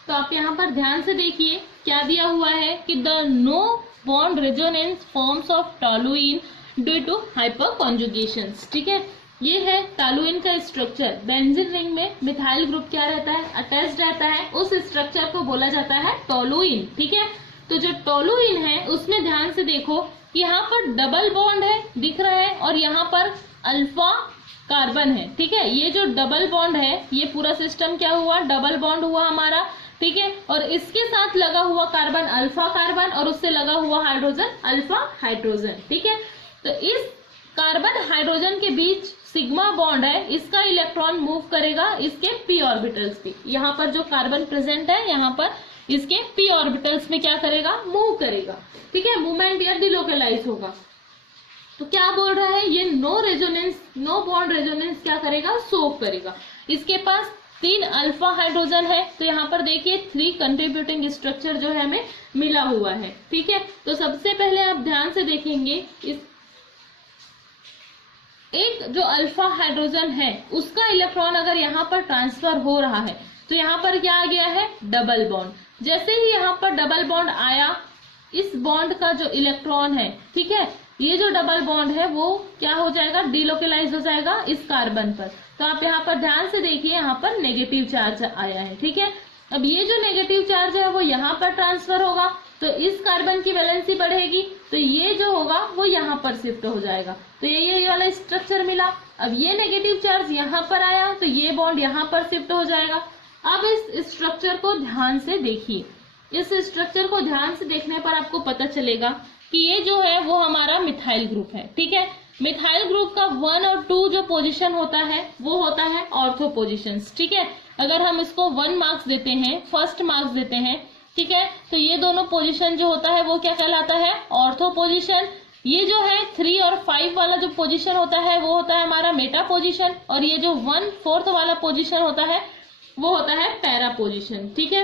तो आप यहाँ पर ध्यान से देखिए क्या दिया हुआ है कि the no bond resonance forms of toluene due to hyper कॉन्जुगेशंस। ठीक है, ये है टॉलुइन का स्ट्रक्चर। बेंजीन रिंग में मिथाइल ग्रुप क्या रहता है, अटैच रहता है, उस स्ट्रक्चर को बोला जाता है टॉलुइन। ठीक है, तो जो टॉलुइन है उसमें ध्यान से देखो कि यहाँ पर डबल बॉन्ड है दिख रहा है और यहाँ पर अल्फा कार्बन है। ठीक है, ये जो डबल बॉन्ड है, ये पूरा सिस्टम क्या हुआ, डबल बॉन्ड हुआ हमारा। ठीक है, और इसके साथ लगा हुआ कार्बन अल्फा कार्बन और उससे लगा हुआ हाइड्रोजन अल्फा हाइड्रोजन। ठीक है, तो इस कार्बन हाइड्रोजन के बीच सिग्मा बॉन्ड है, इसका इलेक्ट्रॉन मूव करेगा इसके पी ऑर्बिटल्स पे। यहाँ पर जो कार्बन प्रेजेंट है यहाँ पर इसके पी ऑर्बिटल्स में क्या करेगा, मूव करेगा। ठीक है, मूवमेंट या डिलोकलाइज होगा। तो क्या बोल रहा है, ये no resonance, no bond resonance क्या करेगा, सोक करेगा। इसके पास 3 अल्फा हाइड्रोजन है, तो यहाँ पर देखिए 3 कंट्रीब्यूटिंग स्ट्रक्चर जो है हमें मिला हुआ है। ठीक है, तो सबसे पहले आप ध्यान से देखेंगे इस एक जो अल्फा हाइड्रोजन है उसका इलेक्ट्रॉन अगर यहाँ पर ट्रांसफर हो रहा है तो यहाँ पर क्या आ गया है, डबल बॉन्ड। जैसे ही यहाँ पर डबल बॉन्ड आया, इस बॉन्ड का जो इलेक्ट्रॉन है, ठीक है, ये जो डबल बॉन्ड है वो क्या हो जाएगा, डिलोकलाइज हो जाएगा इस कार्बन पर। तो आप यहाँ पर ध्यान से देखिए, यहाँ पर नेगेटिव चार्ज आया है। ठीक है, अब ये जो नेगेटिव चार्ज है वो यहाँ पर ट्रांसफर होगा, तो इस कार्बन की वैलेंसी बढ़ेगी, तो ये जो होगा वो यहाँ पर शिफ्ट हो जाएगा। तो ये वाला स्ट्रक्चर मिला। अब ये नेगेटिव चार्ज यहाँ पर आया तो ये बॉन्ड यहाँ पर शिफ्ट हो जाएगा। अब इस स्ट्रक्चर को ध्यान से देखिए, इस स्ट्रक्चर को ध्यान से देखने पर आपको पता चलेगा कि ये जो है वो हमारा मिथाइल ग्रुप है। ठीक है, मिथाइल ग्रुप का 1 और 2 जो पोजीशन होता है वो होता है ऑर्थो पोजीशंस। ठीक है, अगर हम इसको 1 मार्क्स देते हैं, फर्स्ट मार्क्स देते हैं, ठीक है, तो ये दोनों पोजीशन जो होता है वो क्या कहलाता है, ऑर्थो पोजीशन। ये जो है 3 और 5 वाला जो पोजीशन होता है वो होता है हमारा मेटा पोजीशन, और ये जो 1/4 वाला पोजीशन होता है वो होता है पैरा पोजीशन। ठीक है,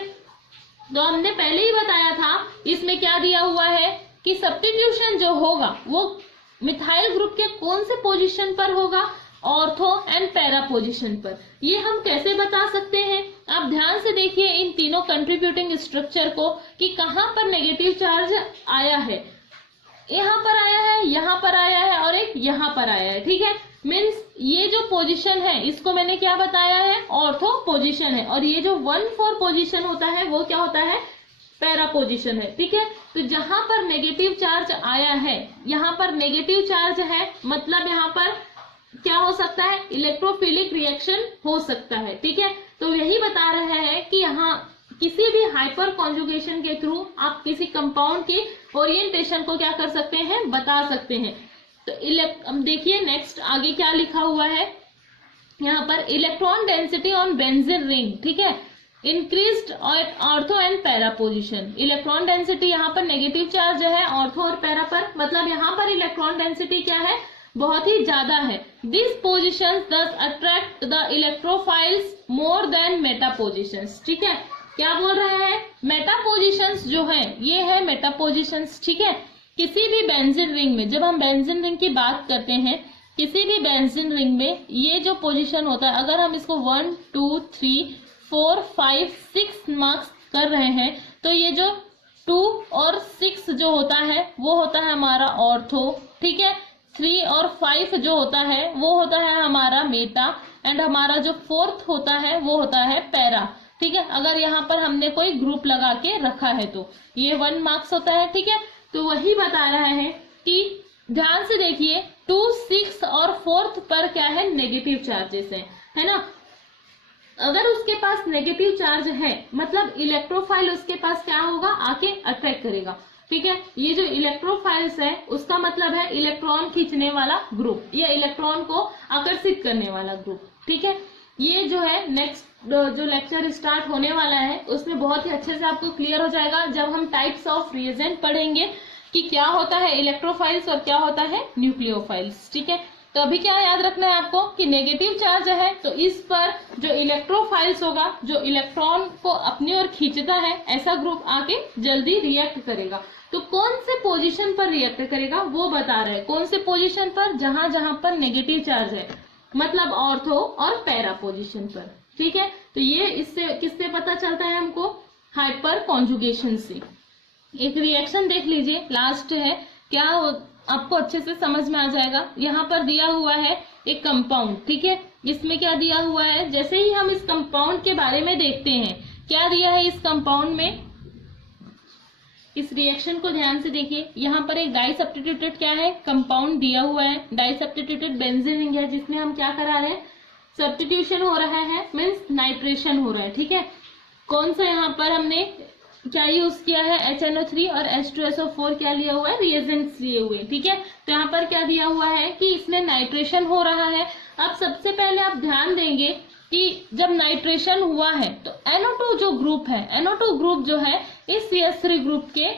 तो हमने पहले ही बताया था इसमें क्या दिया हुआ है कि सब्स्टिट्यूशन जो होगा वो मिथाइल ग्रुप के कौन से पोजीशन पर होगा, ऑर्थो एंड पैरा पोजीशन पर। ये हम कैसे बता सकते हैं, आप ध्यान से देखिए इन तीनों कंट्रीब्यूटिंग स्ट्रक्चर को कि कहां पर नेगेटिव चार्ज आया है। यहाँ पर आया है, यहाँ पर आया है और एक यहाँ पर आया है। ठीक है, मीन्स ये जो पोजीशन है इसको मैंने क्या बताया है, ऑर्थो पोजीशन है, और ये जो 1/4 पोजीशन होता है वो क्या होता है, पैरा पोजीशन है। ठीक है, तो जहां पर नेगेटिव चार्ज आया है, यहाँ पर नेगेटिव चार्ज है, मतलब यहाँ पर क्या हो सकता है, इलेक्ट्रोफिलिक रिएक्शन हो सकता है। ठीक है, तो यही बता रहे हैं कि यहाँ किसी भी हाइपर कॉन्जुगेशन के थ्रू आप किसी कंपाउंड की ओरिएंटेशन को क्या कर सकते हैं, बता सकते हैं। तो अब देखिए नेक्स्ट आगे क्या लिखा हुआ है, यहाँ पर electron density on benzene ring. ठीक है, increased ortho and para position. Electron density यहाँ पर नेगेटिव चार्ज है ऑर्थो और पैरा पर, मतलब यहाँ पर इलेक्ट्रॉन डेंसिटी क्या है, बहुत ही ज्यादा है। दिस पोजिशन दस attract the electrophiles more than Meta positions. ठीक है, क्या बोल रहे हैं, मेटा पोजिशंस जो है ये है मेटा पोजिशंस। ठीक है, किसी भी बेंजीन रिंग में, जब हम बेंजीन रिंग की बात करते हैं, किसी भी बेंजीन रिंग में ये जो पोजीशन होता है, अगर हम इसको 1 2 3 4 5 6 मार्क्स कर रहे हैं तो ये जो 2 और 6 जो होता है वो होता है हमारा ऑर्थो। ठीक है, 3 और 5 जो होता है वो होता है हमारा मेटा, एंड हमारा जो 4th होता है वो होता है पैरा। ठीक है, अगर यहाँ पर हमने कोई ग्रुप लगा के रखा है तो ये 1 मार्क्स होता है। ठीक है, तो वही बता रहा है कि ध्यान से देखिए 2 6 और 4th पर क्या है, नेगेटिव चार्जेस है ना। अगर उसके पास नेगेटिव चार्ज है मतलब इलेक्ट्रोफाइल उसके पास क्या होगा, आके अट्रैक्ट करेगा। ठीक है, ये जो इलेक्ट्रोफाइल्स है उसका मतलब है इलेक्ट्रॉन खींचने वाला ग्रुप या इलेक्ट्रॉन को आकर्षित करने वाला ग्रुप। ठीक है, ये जो है नेक्स्ट जो लेक्चर स्टार्ट होने वाला है उसमें बहुत ही अच्छे से आपको क्लियर हो जाएगा जब हम टाइप्स ऑफ रिएजेंट पढ़ेंगे कि क्या होता है इलेक्ट्रोफाइल्स और क्या होता है न्यूक्लियोफाइल्स। ठीक है, तो अभी क्या याद रखना है आपको कि नेगेटिव चार्ज है तो इस पर जो इलेक्ट्रोफाइल्स होगा, जो इलेक्ट्रॉन को अपनी ओर खींचता है, ऐसा ग्रुप आके जल्दी रिएक्ट करेगा। तो कौन से पोजीशन पर रिएक्ट करेगा वो बता रहे हैं, कौन से पोजीशन पर, जहां जहां पर नेगेटिव चार्ज है, मतलब ऑर्थो और पैरा पोजीशन पर। ठीक है, तो ये इससे किससे पता चलता है हमको, हाइपर कॉन्जुगेशन से। एक रिएक्शन देख लीजिए, लास्ट है, क्या आपको अच्छे से समझ में आ जाएगा। यहाँ पर दिया हुआ है एक कंपाउंड, ठीक है, इसमें क्या दिया हुआ है, जैसे ही हम इस कंपाउंड के बारे में देखते हैं, क्या दिया है इस कंपाउंड में, इस रिएक्शन को ध्यान से देखिए। यहाँ पर एक डाई सब्स्टिट्यूटेड क्या है, कंपाउंड दिया हुआ है, डाई सब्स्टिट्यूटेड बेंजीन है, जिसमें हम क्या करा रहे हैं, सब्स्टिट्यूशन हो रहा है, मीन्स नाइट्रेशन हो रहा है। ठीक है, कौन सा यहाँ पर हमने क्या यूज किया है, HNO3 और H2SO4 क्या लिया हुआ है, रिएजेंट्स लिए हुए। ठीक है, तो यहाँ पर क्या दिया हुआ है कि इसमें नाइट्रेशन हो रहा है। अब सबसे पहले आप ध्यान देंगे कि जब नाइट्रेशन हुआ है तो NO2 जो ग्रुप है, NO2 ग्रुप जो है इस CH3 ग्रुप के,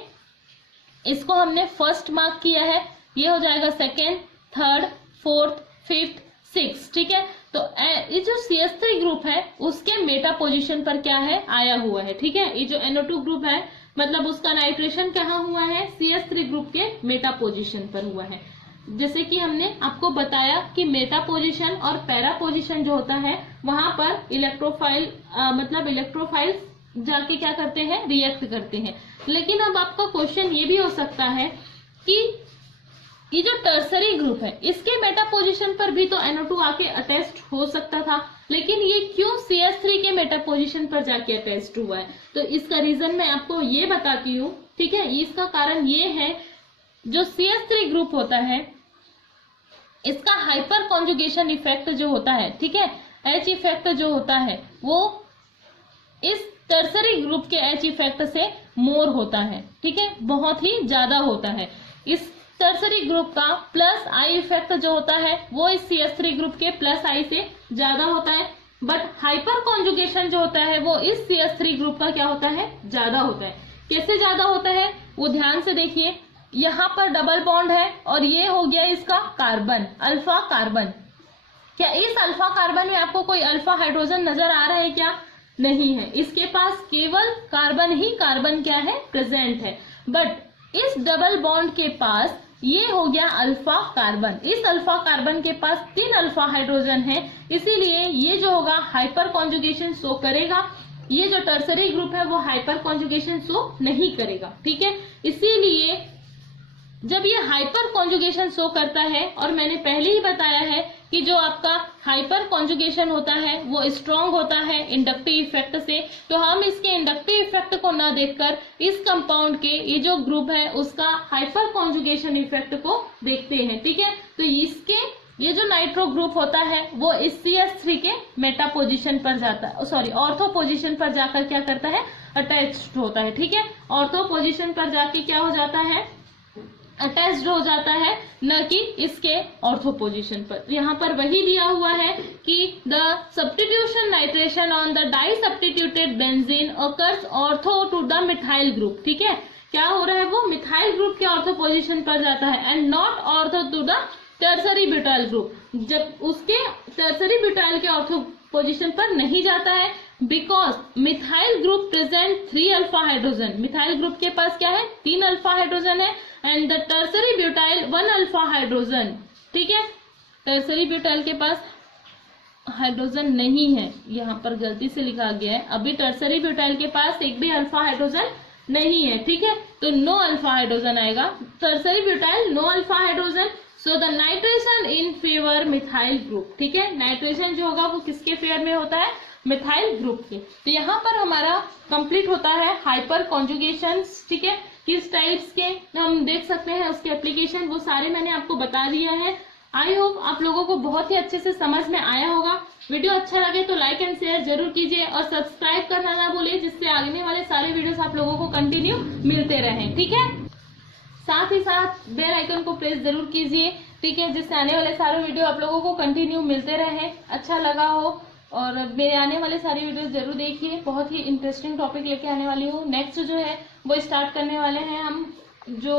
इसको हमने फर्स्ट मार्क किया है, ये हो जाएगा second, third, fourth, fifth, six. ठीक है, तो ये जो CH3 ग्रुप है उसके मेटा पोजीशन पर क्या है, आया हुआ है। ठीक है, ये जो NO2 ग्रुप है मतलब उसका नाइट्रेशन कहाँ हुआ है, CH3 ग्रुप के मेटा पोजीशन पर हुआ है। जैसे कि हमने आपको बताया कि मेटा पोजीशन और पैरा पोजीशन जो होता है वहां पर इलेक्ट्रोफाइल मतलब इलेक्ट्रोफाइल्स जाके क्या करते हैं, रिएक्ट करते हैं। लेकिन अब आपका क्वेश्चन ये भी हो सकता है कि ये जो टर्सरी ग्रुप है इसके मेटा पोजीशन पर भी तो NO2 आके अटैच्ड हो सकता था, लेकिन ये क्यों CH3 के मेटा पोजीशन पर जाके अटैच्ड हुआ है, तो इसका रीजन मैं आपको ये बताती हूँ। ठीक है, इसका कारण ये है, जो CH3 ग्रुप होता है इसका हाइपर कॉन्जुगेशन इफेक्ट जो होता है, ठीक है, H इफेक्ट जो होता है वो इस टर्सरी ग्रुप के H इफेक्ट से मोर होता है। ठीक है, बहुत ही ज्यादा होता है। इस टर्सरी ग्रुप का प्लस I इफेक्ट जो होता है वो इस CH3 ग्रुप के प्लस I से ज्यादा होता है, बट हाइपर कॉन्जुगेशन जो होता है वो इस CH3 ग्रुप का क्या होता है, ज्यादा होता है। कैसे ज्यादा होता है वो ध्यान से देखिए, यहाँ पर डबल बॉन्ड है और ये हो गया इसका कार्बन, अल्फा कार्बन। क्या इस अल्फा कार्बन में आपको कोई अल्फा हाइड्रोजन नजर आ रहा है, क्या नहीं है, इसके पास केवल कार्बन ही कार्बन क्या है, प्रेजेंट है। बट इस डबल बॉन्ड के पास ये हो गया अल्फा कार्बन, इस अल्फा कार्बन के पास 3 अल्फा हाइड्रोजन है, इसीलिए ये जो होगा हाइपर कॉन्जुगेशन शो करेगा। ये जो टर्सरी ग्रुप है वो हाइपर कॉन्जुगेशन शो नहीं करेगा। ठीक है, इसीलिए जब ये हाइपर कॉन्जुगेशन शो करता है, और मैंने पहले ही बताया है कि जो आपका हाइपर कॉन्जुगेशन होता है वो स्ट्रॉन्ग होता है इंडक्टिव इफेक्ट से, तो हम इसके इंडक्टिव इफेक्ट को ना देखकर इस कंपाउंड के ये जो ग्रुप है उसका हाइपर कॉन्जुगेशन इफेक्ट को देखते हैं। ठीक है, तो इसके ये जो नाइट्रो ग्रुप होता है वो इस CH3 के मेटा पोजीशन पर जाता है, सॉरी ऑर्थो पोजीशन पर जाकर क्या करता है, अटैच्ड होता है। ठीक है, ऑर्थो पोजीशन पर जाके क्या हो जाता है, अटैच्ड हो जाता है, न कि इसके ऑर्थो पोजीशन पर। यहाँ पर वही दिया हुआ है कि the substitution nitration on the disubstituted benzene occurs ortho to the methyl group. ठीक है, क्या हो रहा है, वो मिथाइल ग्रुप के ऑर्थो पोजीशन पर जाता है and not ortho to the tertiary butyl group, जब उसके टर्सरी ब्यूटाइल के ऑर्थो पोजीशन पर नहीं जाता है, because methyl group present 3 alpha hydrogen. Methyl group के पास क्या है, 3 अल्फा हाइड्रोजन है and the tertiary butyl 1 alpha hydrogen. ठीक है, टर्सरी ब्यूटाइल के पास हाइड्रोजन नहीं है, यहाँ पर गलती से लिखा गया है, अभी टर्सरी ब्यूटाइल के पास एक भी अल्फा हाइड्रोजन नहीं है। ठीक है, तो नो अल्फा हाइड्रोजन आएगा, tertiary butyl no alpha hydrogen, so the nitration in favour methyl group. ठीक है, नाइट्रेशन जो होगा वो किसके फेवर में होता है, मिथाइल ग्रुप के। तो यहाँ पर हमारा कंप्लीट होता है हाइपर कॉन्जुगेशन। ठीक है, किस टाइप्स के हम देख सकते हैं, उसके एप्लीकेशन वो सारे मैंने आपको बता दिया है। आई होप आप लोगों को बहुत ही अच्छे से समझ में आया होगा। वीडियो अच्छा लगे तो लाइक एंड शेयर जरूर कीजिए और सब्सक्राइब करना ना भूलिए, जिससे आगे वाले सारे वीडियोस आप लोगों को कंटिन्यू मिलते रहें। ठीक है, साथ ही साथ बेल आइकन को प्रेस जरूर कीजिए। ठीक है, जिससे आने वाले सारे वीडियो आप लोगों को कंटिन्यू मिलते रहे। अच्छा लगा हो और मेरे आने वाले सारे वीडियोस जरूर देखिए, बहुत ही इंटरेस्टिंग टॉपिक लेके आने वाली हूँ। नेक्स्ट जो है वो स्टार्ट करने वाले हैं हम, जो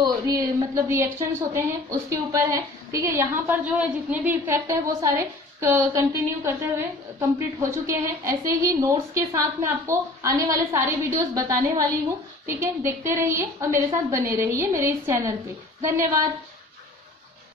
मतलब रिएक्शंस होते हैं उसके ऊपर है। ठीक है, यहाँ पर जो है जितने भी इफेक्ट है वो सारे कंटिन्यू करते हुए कंप्लीट हो चुके हैं। ऐसे ही नोट्स के साथ मैं आपको आने वाले सारे वीडियोस बताने वाली हूँ। ठीक है, देखते रहिए और मेरे साथ बने रहिए मेरे इस चैनल पे। धन्यवाद।